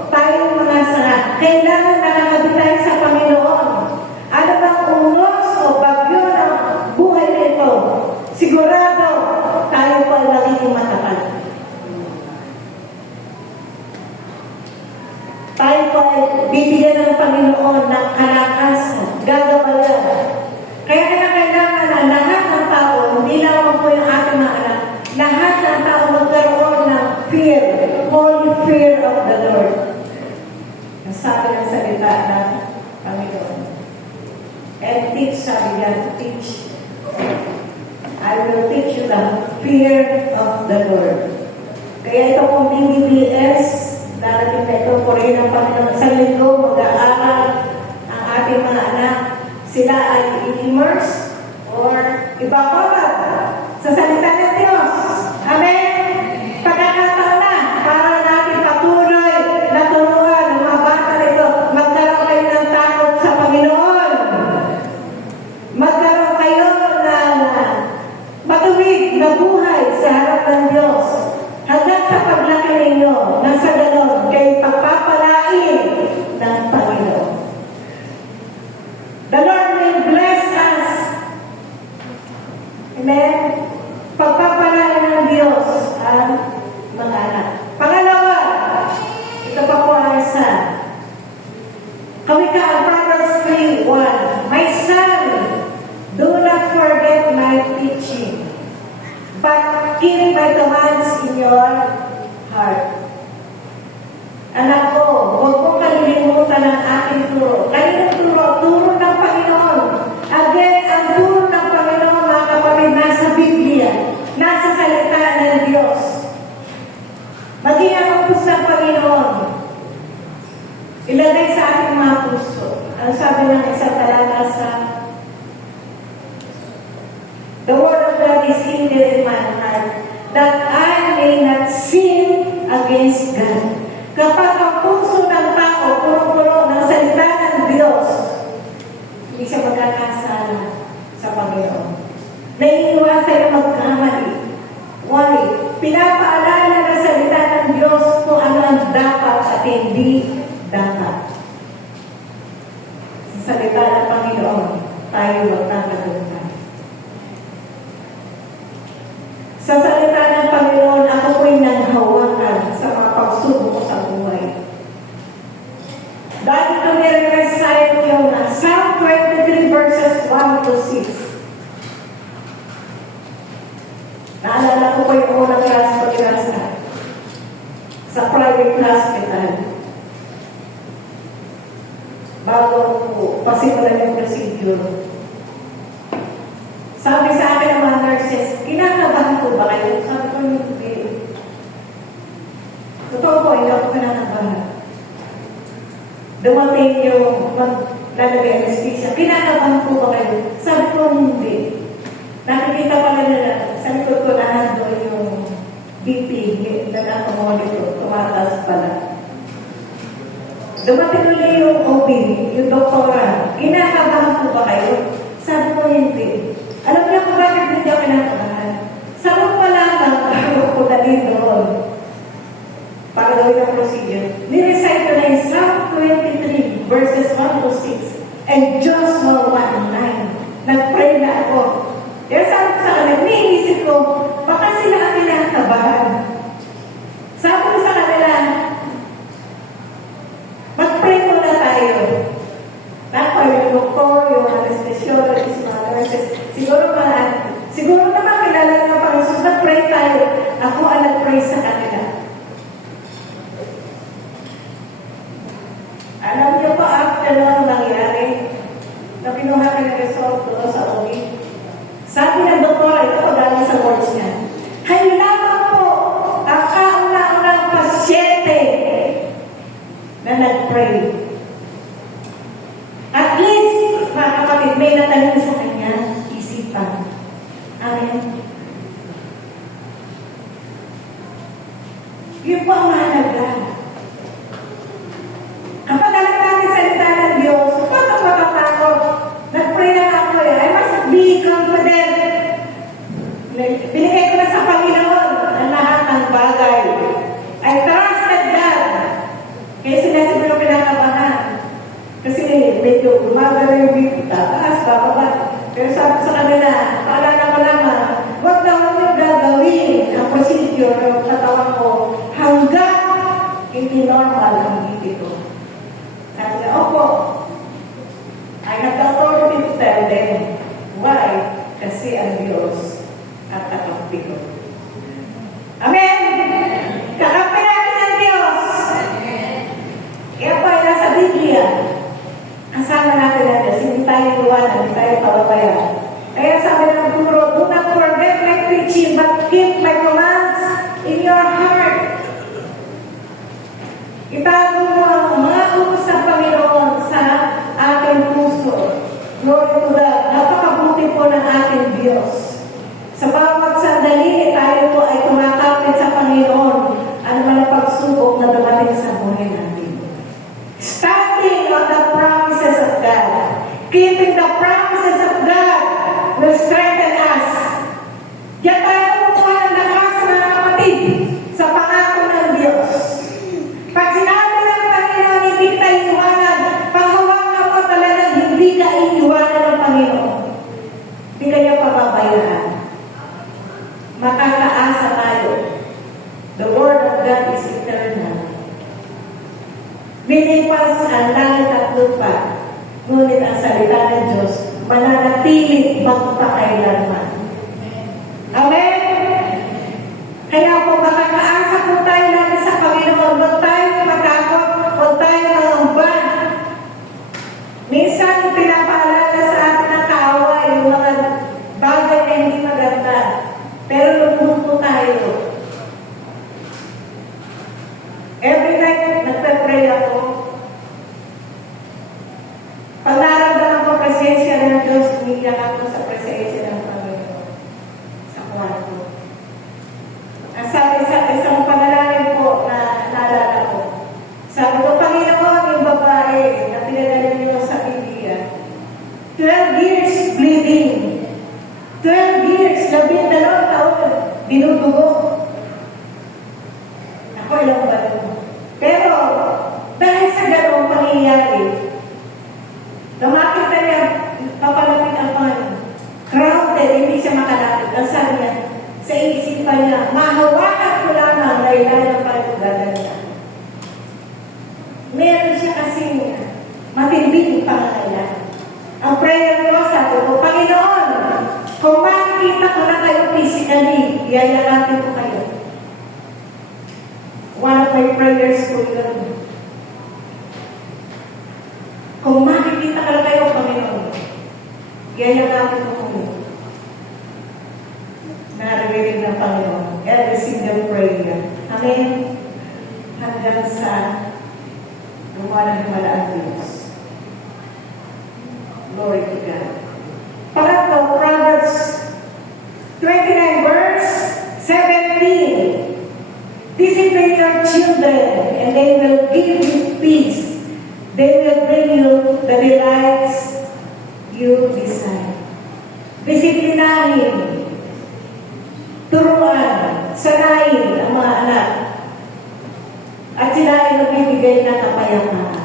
tayong mga sanga. Kailangan nakakabot tayo sa Panginoon. Ano bang unos o bagyo ng buhay na ito? Sigurado, tayo po ay magiging matapat. Tayo po ay bibigyan ng Panginoon ng kalakasan, gagabayan. Kaya kailangan na lahat ng tao, hindi lamang po yung ating mga anak, lahat ng tao magkaroon ng fear, holy fear of the Lord. Sabi ng salita ng Panginoon. And teach, sabi yan, teach. I will teach you the fear of the Lord. Kaya ito pong BBBS, darating na ito po rin ang Panginoon sa linggo, mag-aaral ang ating mga anak sila ay i-immerse or ibababad sa salita ng Diyos. Amen? Pagkakataon na para natin patuloy na turuan ng mga bata nito, magkaroon kayo ng takot sa Panginoon. Magkaroon kayo ng matuwid na buhay sa harap ng Diyos. Hanggang sa paglaki ninyo, nang sa ganon, kayo pagpapalain ng Panginoon. The Lord will bless us. Amen? Pagpapalain ng Diyos ang mga anak. Pangalawa, ito pa po ang isa. Kawikaan, Proverbs 3:1. My son, do not forget my teaching, but keep my commands in your heart. Anak ko, huwag mong kalilimutan ang aking turo. Kaninong turo? Turo ng Panginoon. Again, ang turo ng Panginoon, mga kapatid, nasa Biblia, nasa salita ng Diyos. Maging ang utos ng Panginoon, ilagay sa ating mga puso. Ang sabi ng isang talata sa The word of God is hidden in my heart, that I may not sin against God. Kapag ang puso ng tao puno-puno ng salita ng Diyos, hindi siya magkakasala sa Panginoon. Naiiwasan niya magkamali. Why? Pinapaalala ng salita ng Diyos kung ano ang dapat at hindi dapat. Sa salita ng Panginoon, tayo magkakatunan. Sa salita ng Panginoon, ako po'y nanghawakan sa mga pagsubok ko sa buhay. Dahil ito nire-recite yung Psalm 23 verses 1 to 6. Naalala ko po yung unang class paglasa sa private hospital. Bago po pasimulan yung procedure. Sabi sa akin ng mga nurses, kinakabahan ko ba kayo? Sabi ko, hindi. Totoo po, hindi ako kinakabahan. Dumating yung maglalagay anesthesia, kinakabahan ko ba kayo? Sabi ko, hindi. Nakikita pala nila, sa likod ko nahando yung BP, nag-monitor, tumataas pala. Dumating ulit yung OB, yung doktora, kinakabahan ko ba kayo? Sabi ko, hindi. Alam niyo kung bakit hindi ako kinakabahan? Sabi ko lamang, bago ko dalhin doon para gawin ang procedure. Nirecite ko na yung Psalm 23 verses 1 to 6 and Joshua 1:9. Nag-pray na ako. Kaya sabi ko sa kanila, iniisip ko, baka sila ang kinakabahan. Sabi ko sa kanila, mag-pray muna tayo. Ako, yung doktor, yung anesthesiologist, mga nurses, siguro naman kilala ng Panginoon, nag-pray tayo. Ako ang nag-pray sa kanila. Alam niyo pa, after na nangyari, na pinuha ka ng result doon sa OB, sabi ng doktor, ito ko galing sa words niya, kayo lamang po ang kauna-unang pasyente na nag-pray. At least, mga kapatid, may natanong sa kanya isipan. Amen. Yun po ang mahalaga. Kapag alam natin salita ng Diyos, huwag kang matatakot. Nag-pray na ako eh. I must be confident. Binigay ko na sa Panginoon ang lahat ng bagay. I trusted God. Kaya sinasabi ko pinakabahan. Kasi medyo gumagano yung BP, taas, bababa. Pero sabi sa kanila, paalala ko lamang, huwag na huwag yung gagawin ang procedure ng katawan ko hanggang hindi normal ang BP ko. Sabi niya, opo, I have the authority to tell them. Why? Kasi ang Diyos at kakampi ko. Amen! Kakampi natin ang Diyos! Kaya pa ay nasa Biblia, kasama natin ang Diyos, hindi tayo iwanan, hindi tayo pababayaan. Kaya sabi ng guro, do not forget my preaching, but keep my commands in your heart. Itago mo ang mga utos ng Panginoon sa ating puso. Glory to God. Napakabuti po ng ating Diyos. Sa bawat sandali, tayo po ay tumakapit sa Panginoon. Ano man ang pagsubok na dumating sa buhay natin. Standing on the promises of God. Keeping the promises of God will strengthen us. Diyan tayo kumukuha ng lakas, mga kapatid, sa pangako ng Diyos. Pag sinabi ng Panginoon, hindi tayo iwanan. Panghawakan mo talaga, hindi ka iiwanan ng Panginoon. Hindi kanya pababayaan. Makakaasa tayo. The Word of God is eternal. Lilipas ang langit at lupa, ngunit ang salita ng Diyos mananatili magpakailanman. Amen? Kaya po makakaasa po tayo natin sa Panginoon. Huwag tayo matakot, huwag tayo mangamba. Minsan pinapaalala sa atin ng kaaway yung mga bagay na hindi maganda. Pero lubog po tayo. Every night, nagpe-pray ako. Pag naramdaman ko presensya ng Diyos, umiiyak ako sa presensya ng Panginoon sa kwarto. Ang sabi sa isang panalangin po na naalala ko, sabi ko, Panginoon, yung babae na pinagaling niyo sa Biblia, 12 years bleeding, 12 years, 12 taon, binudugo. Ako ilang ba ito? Pero, dahil sa ganong pangyayari, lumapit na niya, papalapit ang Panginoon. Crowded, hindi siya makalapit. Ang sabi niya, sa isipan niya, mahawakan ko lamang na ilan pa rin gaganda. Meron siya kasing matinding pangangailangan. Ang prayer ko, sabi ko, Panginoon, kung makikita ko na kayo physically, iyayarapin ko kayo. One of my prayers ko yun. Kung makikita ka na kayo, Panginoon, iyayarapin ko kayo. Naririnig ng Panginoon. Every single prayer. Amen. Hanggang sa gumawa-himala ang Diyos. Glory to God. Pangatlo, Proverbs 29 verse 17. Discipline your children and they will give you peace. They will bring you the delights you desire. Disiplinahin, turuan, sanayin ang mga anak. At sila ay nagbibigay ng kapayapaan.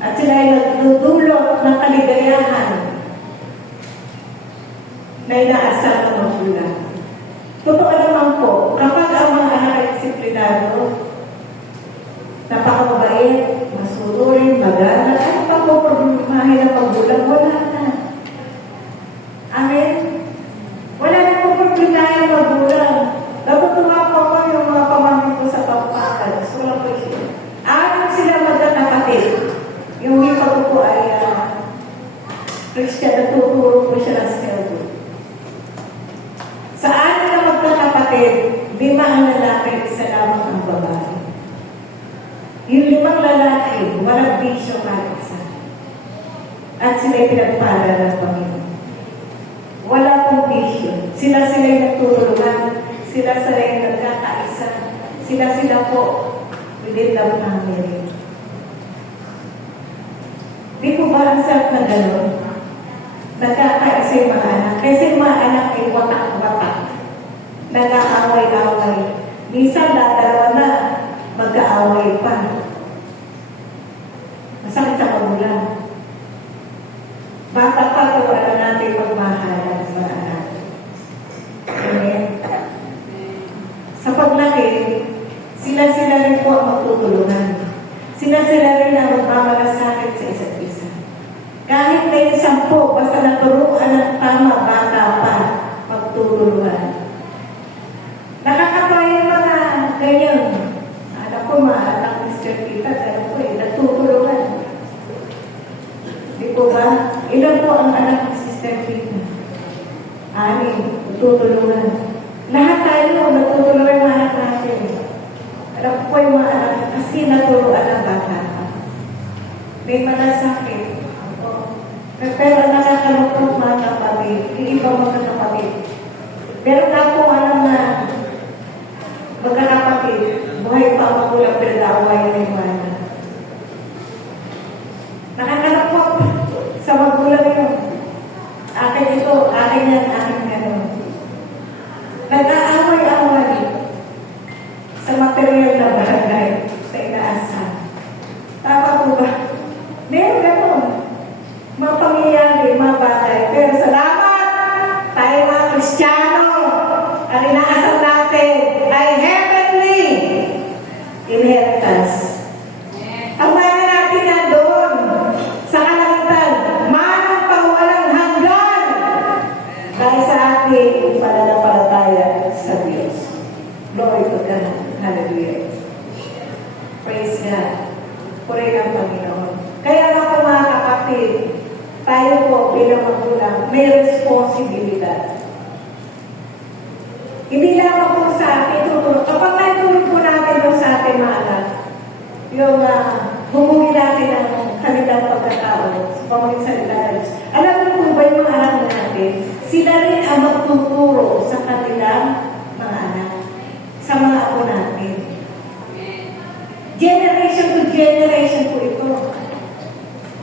At sila ay nagdudulot ng kaligayahan na inaasal ng magulang. Totoo naman po, kapag ang mga anak ay disiplinado, napakabait, masunurin, magana, ano pa po problemahin ng magulang? Wala na. Amen? Wala na po problemahin ng magulang. Natutuwa po ako yung mga pamangkin ko sa pagpapakal. So, lang po siya. Ayon sila magkakapatid. Yung ipa ko po ay Christian, natuturo po siya ng seldo. Sa anin na magkakapatid, 5 ang lalaki, 1 lamang ang babae. Yung 5 lalaki, walang bisyo kahit isa. At sila'y pinagpala ng Panginoon. Wala pong bisyo. Sila-sila'y nagtutulungan. Sila-sila'y nagkakaisa. Sila-sila po within the family. Di po ba ang sarap na gano'n? Nagkakaisa yung mga anak. Kasi yung mga anak ay watak-watak. Nag-aaway-aaway. Minsan dadalawa na, mag-aaway pa. Masakit sa magulang. Bata pa ito, alam natin magmahalan sa mga anak. Amen. Sa paglaki, sila-sila rin po ang magtutulungan. Sila-sila rin ang magmamalasakit sa isa't isa. Kahit may 10, basta naturuan ng tama, bata pa, magtutulungan. Nakakatawa yung mga ganyan. Alam ko, mga anak Mr. Tita, alam ko nagtutulungan. Di po ba? Ilan po ang anak ni Sister Tita? 6, tutulungan. Lahat tayo, nagtutulungan ng anak natin. Alam ko yung mga anak, kasi naturuan ng bata. May malasakit. Pero ang nakakalungkot mga kapatid, yung ibang mga kapatid. Meron na akong alam na magkakapatid, buhay pa ang magulang pinag-aaway na yung mana. Nakakalungkot sa magulang yun. Akin ito, akin yan, akin gano'n. Nag-aaway-away sa material na bagay sa inaasal. Tama po ba? Meron gano'n. Mga pangyayari, mga bagay. Pero salamat! Tayo mga Kristiyano, ang inaasal natin ay heavenly inheritance. Ang mana natin nandun sa kalangitan, manang pangwalang hanggan dahil sa ating pananampalataya sa Diyos. Glory to God. Hallelujah. Praise God. Purihin ang Panginoon. Kaya nga po mga kapatid, tayo po bilang magulang, may responsibilidad. Hindi lamang po sa atin tutulog. Kapag naitulog po natin po sa ating mga anak, yung humingi natin ang kanilang pagkatao sa pamamagitan sa salita ng Diyos. Alam mo po ba yung mga anak natin, sila rin ang magtuturo sa kanilang mga anak, sa mga apo natin. Generation to generation po ito.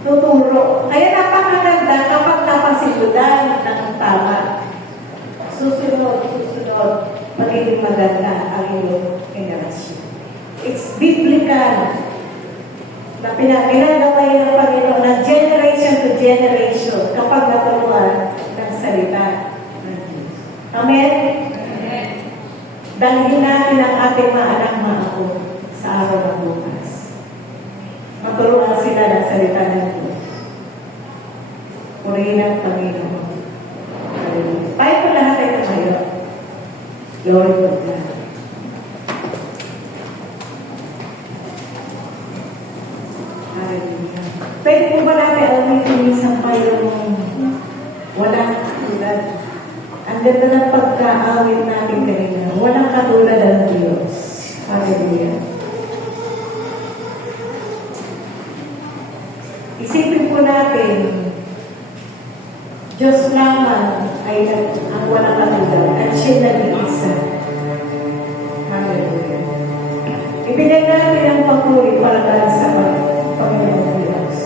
Tuturo. Kaya napakaganda kapag napasiludan ng tama. Susunod, magiging maganda ang iyong generasyon. It's biblical na pinagaway ng Panginoon na generation to generation kapag naturuan ng salita ng Diyos. Amen? Amen. Dalhin natin ang ating mga anak mga ako sa araw ng bukas. Maturuan sila ng salita ng Diyos. Purihin ang Panginoon. Tayo po lahat ay tumayo. Glory to God. Hallelujah. Pwede po ba natin umitin sa payong walang katulad? Ang ganda ng pagkaawit natin kanina. Walang katulad ang Diyos. Hallelujah. Isipin po natin, Diyos lamang ay ang walang katulad at siya nag-iisa. Hallelujah. Ibigay natin ang papuri para sa Panginoon Diyos.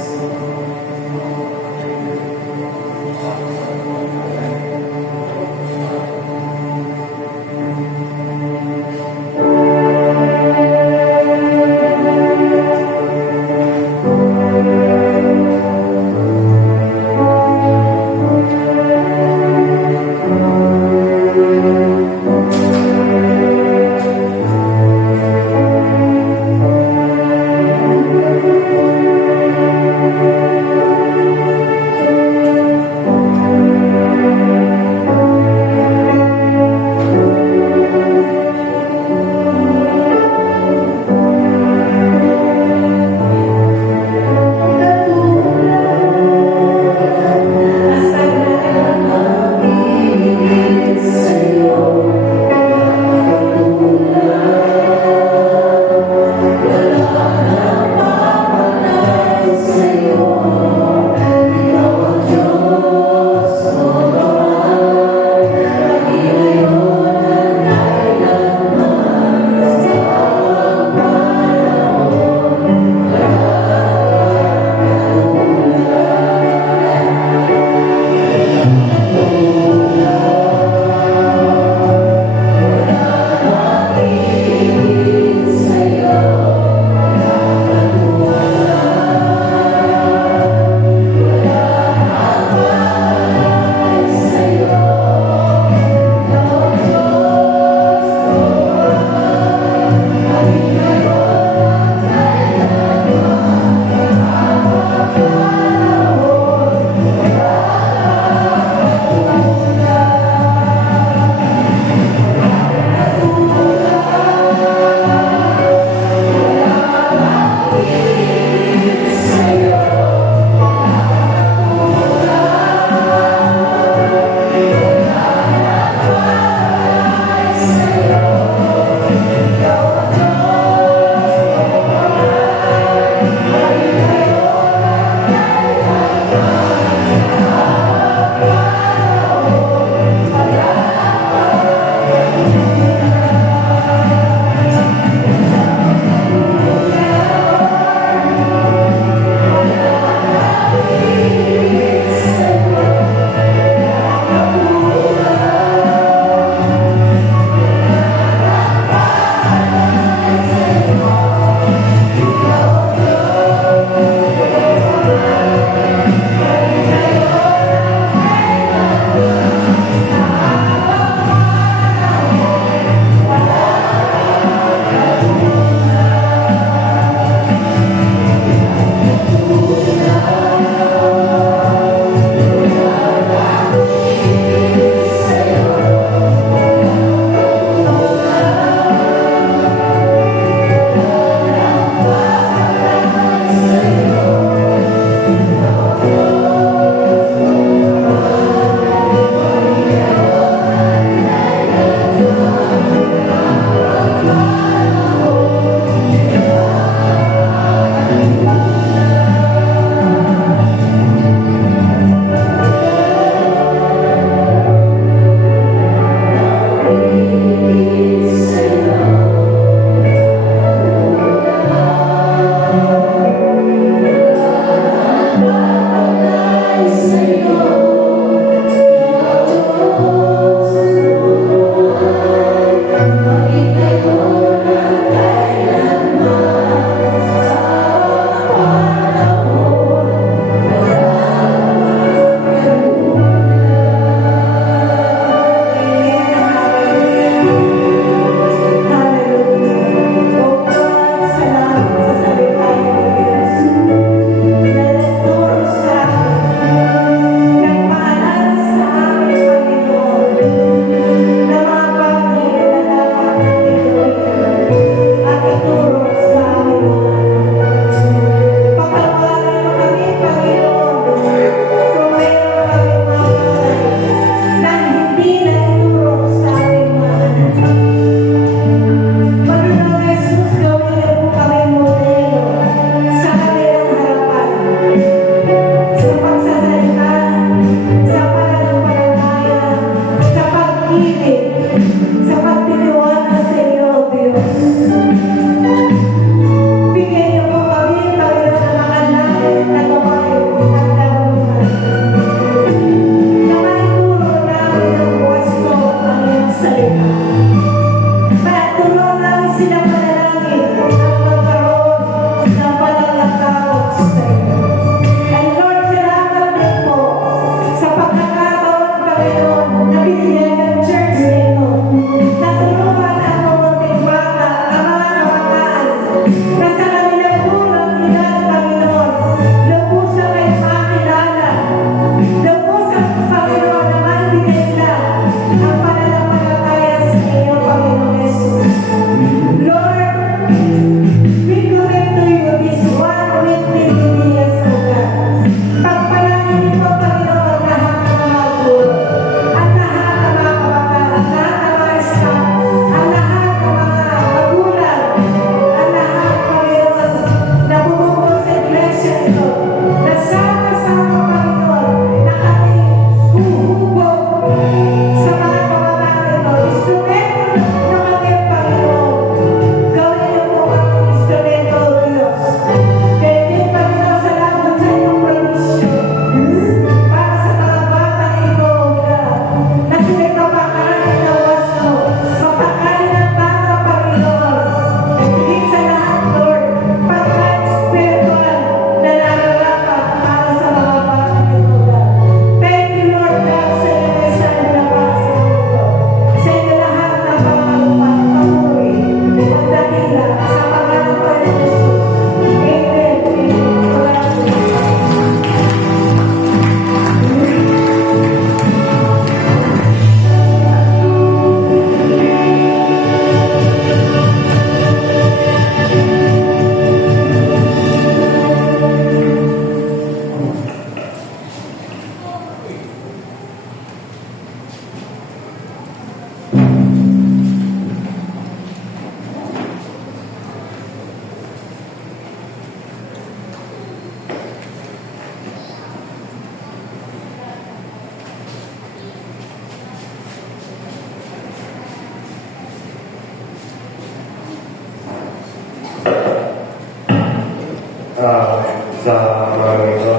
sa mga ito,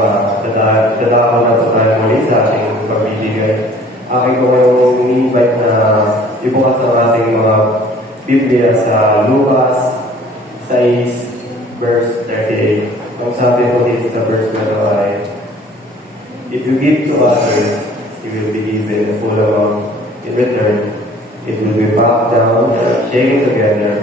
dadako na po tayo muli sa ating pagbibigay. Aking ko kayong ini-invite na ibukas ang ating mga Biblia sa Lucas 6, verse 38. Ang sabi po dito sa verse na ito ay, if you give to others, you will be given a full amount. In return, it will be packed down, shaken together,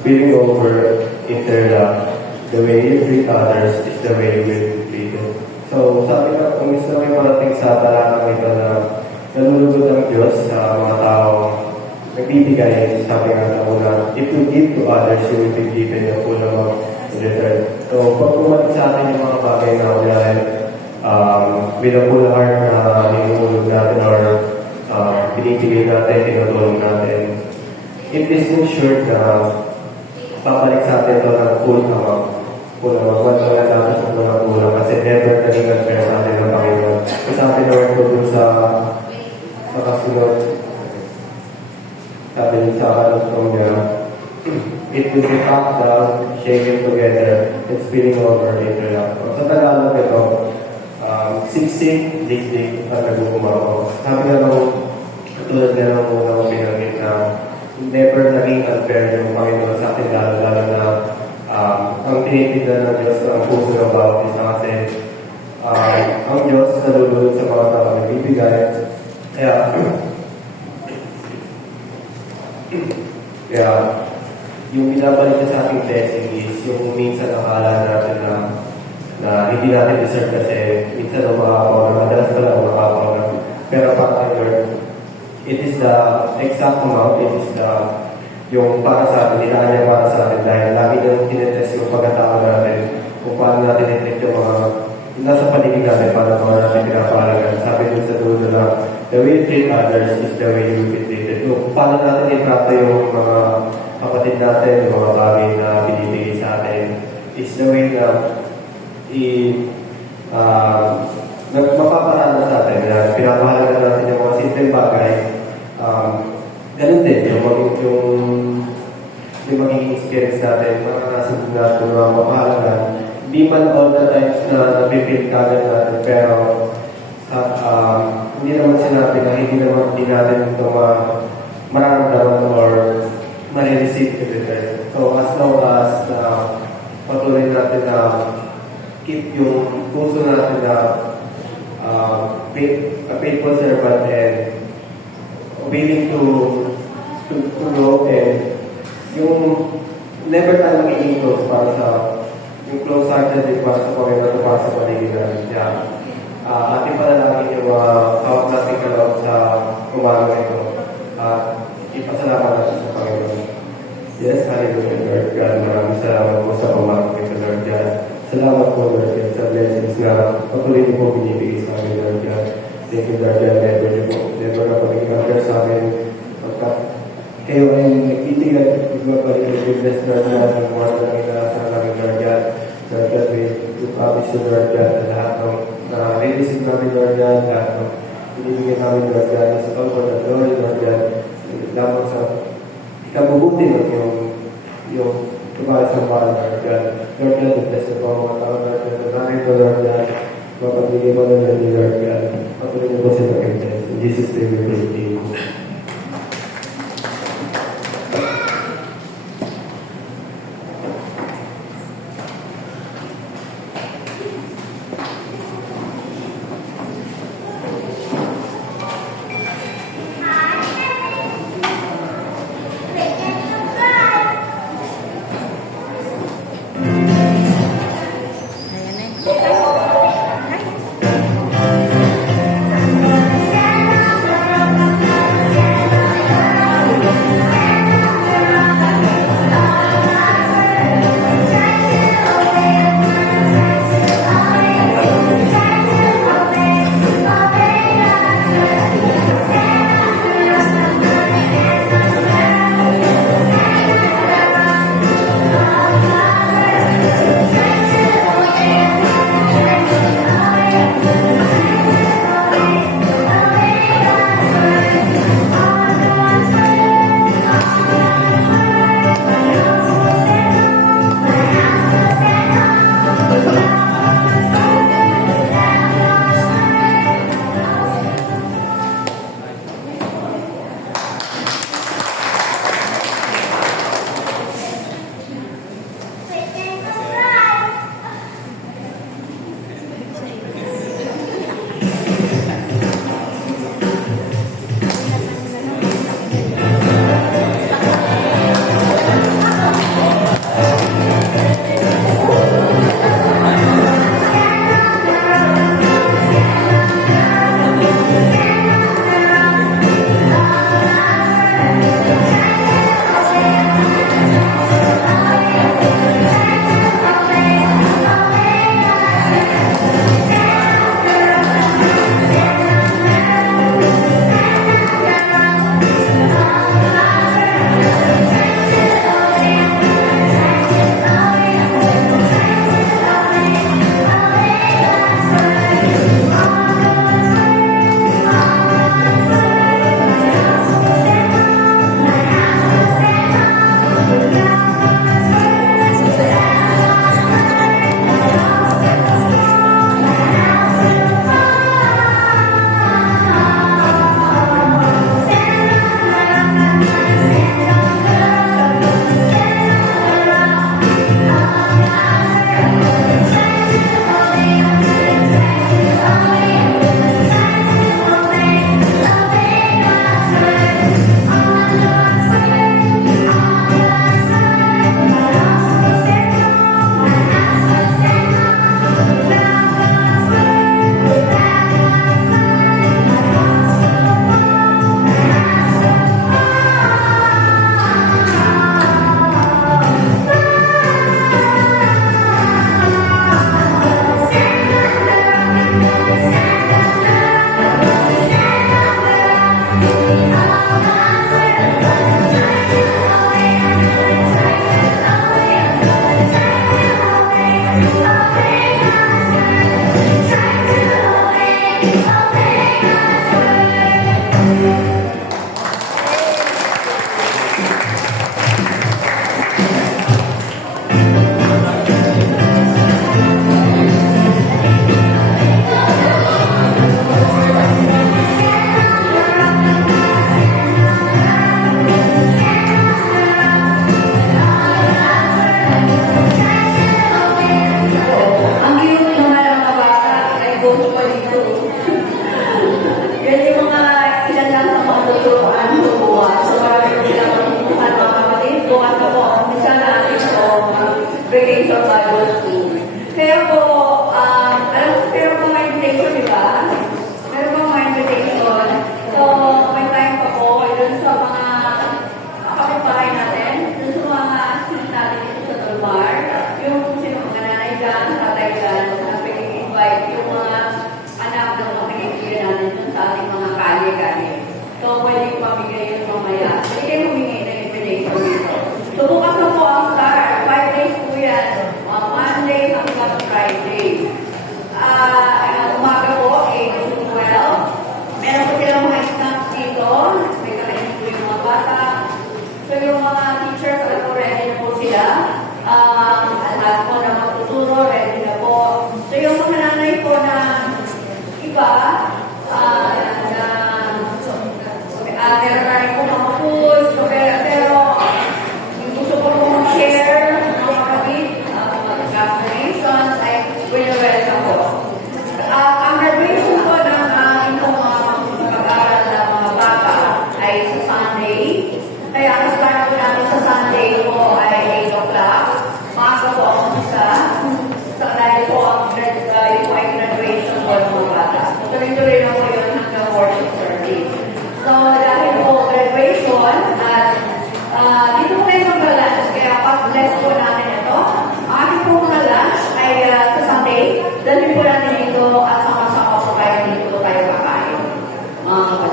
spilling over into your lap. The way you treat others is the way you will be treated. So, sabi ka, kung gusto may parating sa talatang ito na nalulugod ang Diyos sa mga tao, nagbibigay, sabi nga sa una, if you give to others, you will be given a full amount in return. So, pag kumalik sa atin yung mga bagay na ulihan, with a full heart na hinulog natin or binibigay natin, tinutulong natin, it is ensured na babalik sa atin ito ng full amount. Full amount. Wala lang natin sa mga kulang kasi never naging unfair sa atin ng Panginoon. Kasi sa atin Lord ko dun sa kasunod, sabi niya sa kalustong niya, it will be packed down, shaken together, and spilling over into love. Sa Tagalog ito, siksik, dikdik, at nagugumako. Sabi nga nung, katulad nga nung una ko pinagin na never naging unfair yung Panginoon sa atin, lalo na ang tinitignan ng Diyos ang puso ng bawat isa kasi ang Diyos nalulunod sa mga tao na bibigay. Kaya yung binabalik niya sa ating blessing is yung minsan nakala natin na hindi natin deserve kasi minsan umakapaw na, madalas pala umakapaw na. Pero para kay Lord, it is the exact amount, it is the yung para sa atin, nilaan niya para sa atin dahil lagi nang tinetest yung pagkatao natin kung paano natin itinit yung mga nasa paligid natin para mga natin pinapahalagan. Sabi dun sa dulo na the way you treat others is the way you will be treated. Kung paano natin itrato yung mga kapatid natin, yung mga bagay na binibigay sa atin is the way na mapaparaan na sa atin na pinapahalagan natin yung mga simple bagay. Ganun din, yung magiging experience natin, maranasan natin mga mapahalagan. Hindi man all the times na napipil kagad natin, pero hindi naman sinabi na hindi naman din natin ito mararamdaman or marireceive everything. So as long as patuloy natin na keep yung puso natin na a faithful servant and willing to grow and yung never tayo magiging close para sa yung close-hearted din para sa Panginoon at para sa paligid natin. Kaya ating panalangin yung hawak natin kalawag sa umaga ito at ipasalamat natin sa Panginoon. Yes, hallelujah Lord God. Maraming salamat po sa umaga ito Lord God. Salamat po Lord God sa blessings na patuloy niyo po binibigay sa amin Lord God. Thank you Lord God. Never na po naging sa amin. Kayo ay nagtitigan, magbabalik ng goodness, Lord God, ng mga nang inaasahan namin, Lord God. Lord God, we promise you, Lord God, na lahat ng na-receive namin, Lord God, lahat ng binibigyan namin, Lord God, is all for the glory, Lord God, lamang sa ikabubuti ng yung tumalas ng mahal, Lord God. Lord God, bless the mga tao, Lord God, na namin ito, Lord God, mapagbigay mo na namin, Lord God. Patuloy niyo po sila kayo, in Jesus' name, we pray. Vacation Bible School. Kaya po, meron po mga invitation, di ba? Meron po mga invitation. So, may time pa po, dun sa mga kapitbahay natin, dun sa mga students natin dito sa Tulmar, yung sino mga nanay dyan, tatay dyan, na pag-invite yung mga anak ng mga pinigyan natin dun sa ating mga kalye-kalye. So, pwede pamigay yun mamaya. Pwede kayo humingi ng invitation dito. So, bukas na po ang start. 5 days po yan. Monday hanggang Friday. Umaga po, 8 to 12. Meron po silang mga snacks dito. May kakainin po yung mga bata. So, yung mga teachers, ready na po sila. Lahat po na magtuturo, ready na po. So, yung mga nanay po na iba, meron na rin po mga foods, pero yung gusto ko po mag-share ng mga kapit, mga vaccinations, ay welcome po. Ang graduation po ng itong mga pag-aaral ng mga bata ay sa Sunday. Kaya ang start po natin sa Sunday po ay 8 o'clock. Maaga po ang isa. Sa dahil po ang graduation po ng mga bata. Tuloy-tuloy na po yun hanggang worship service. So, dahil po graduation at dito po kayo mag-lunch. Kaya pag-bless po natin ito. Ang ating po mga lunch ay sa Sunday. Dahil po natin ito at sama-sama po kayo dito tayo kakain.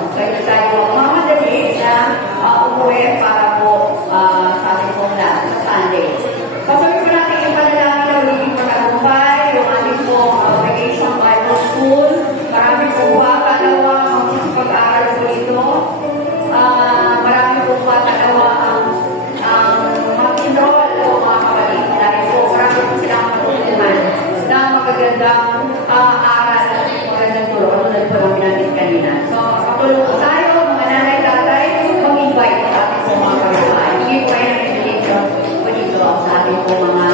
So, ito tayo mga madali na umuwi para po sa ating pong lunch sa Sunday. Patuloy po natin yung panalangin na magiging pagkakumpay, yung ating po Vacation Bible School. Marami po kalawa ang pag-aaral po ito. Marami po kalawa ang mag-enroll o mga kapatid. Dahil po marami po silang matutunan na magagandang aral at magagandang turo. Tulad po namin natin kanina. So, patulong po tayo, mga nanay, tatay, mag-invite sa ating po mga kapatid. Hindi po kayo ng invitation po dito sa ating po mga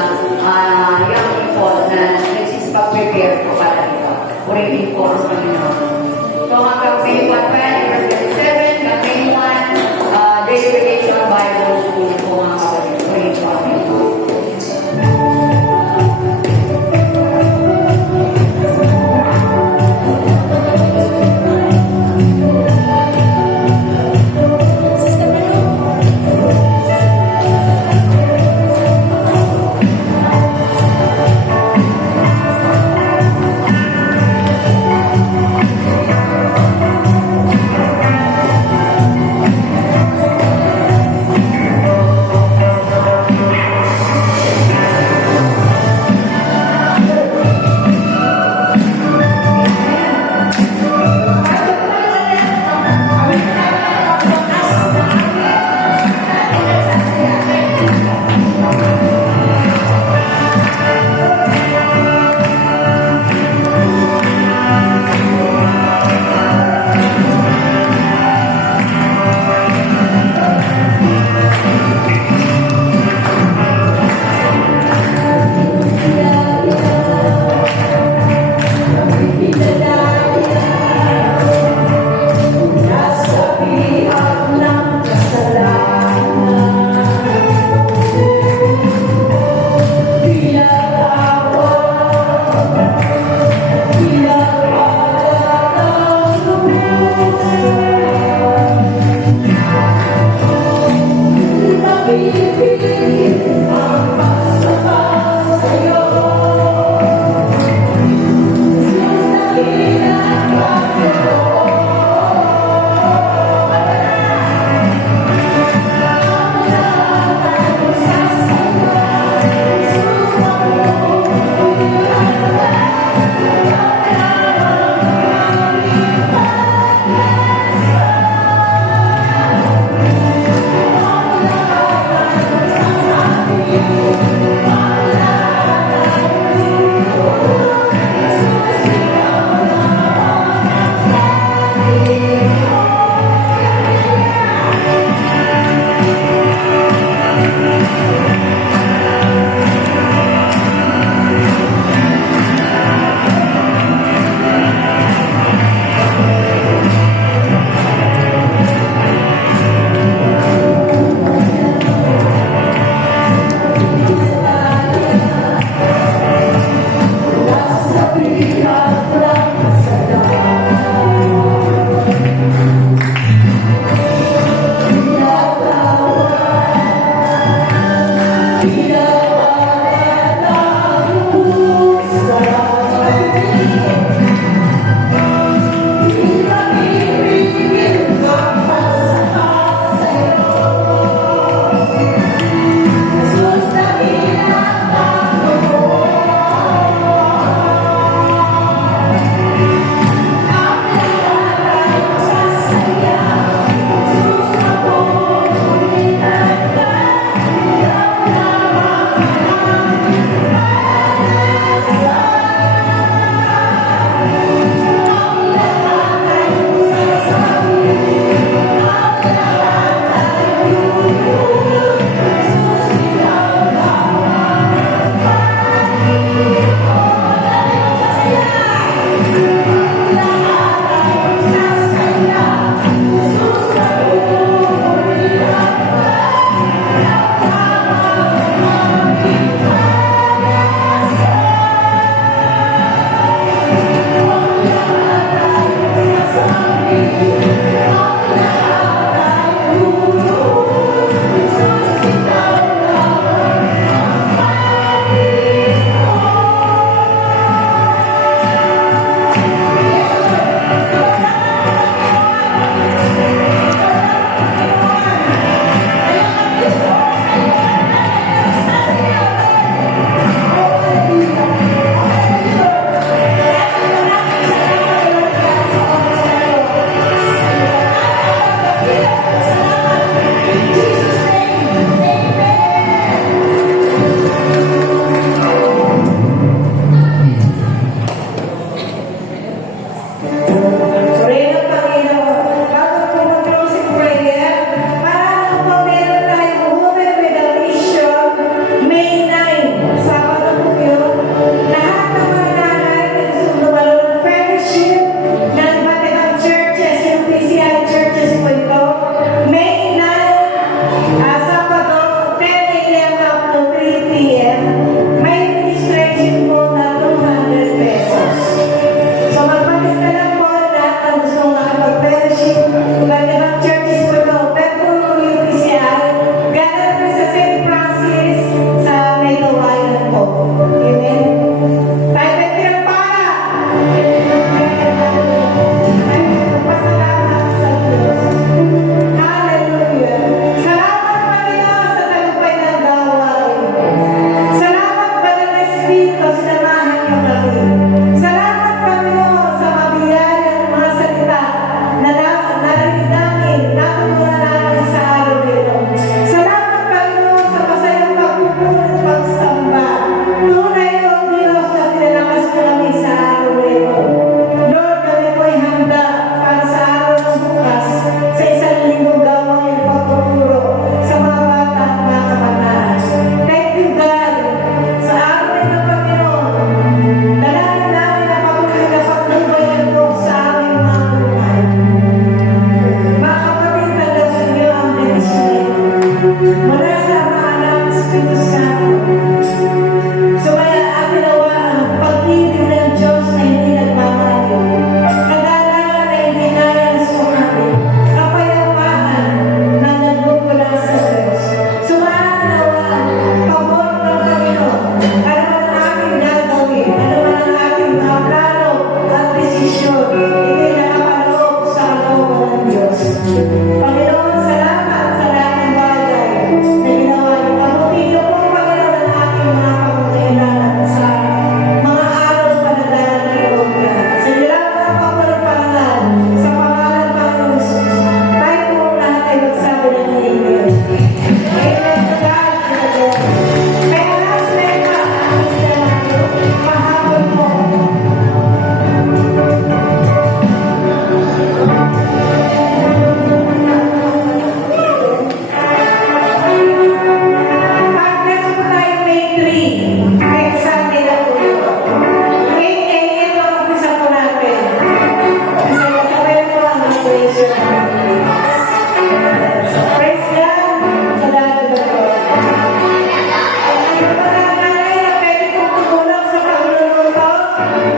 young people na nagsisipag-prepare po para dito. Purihin po ang Panginoon.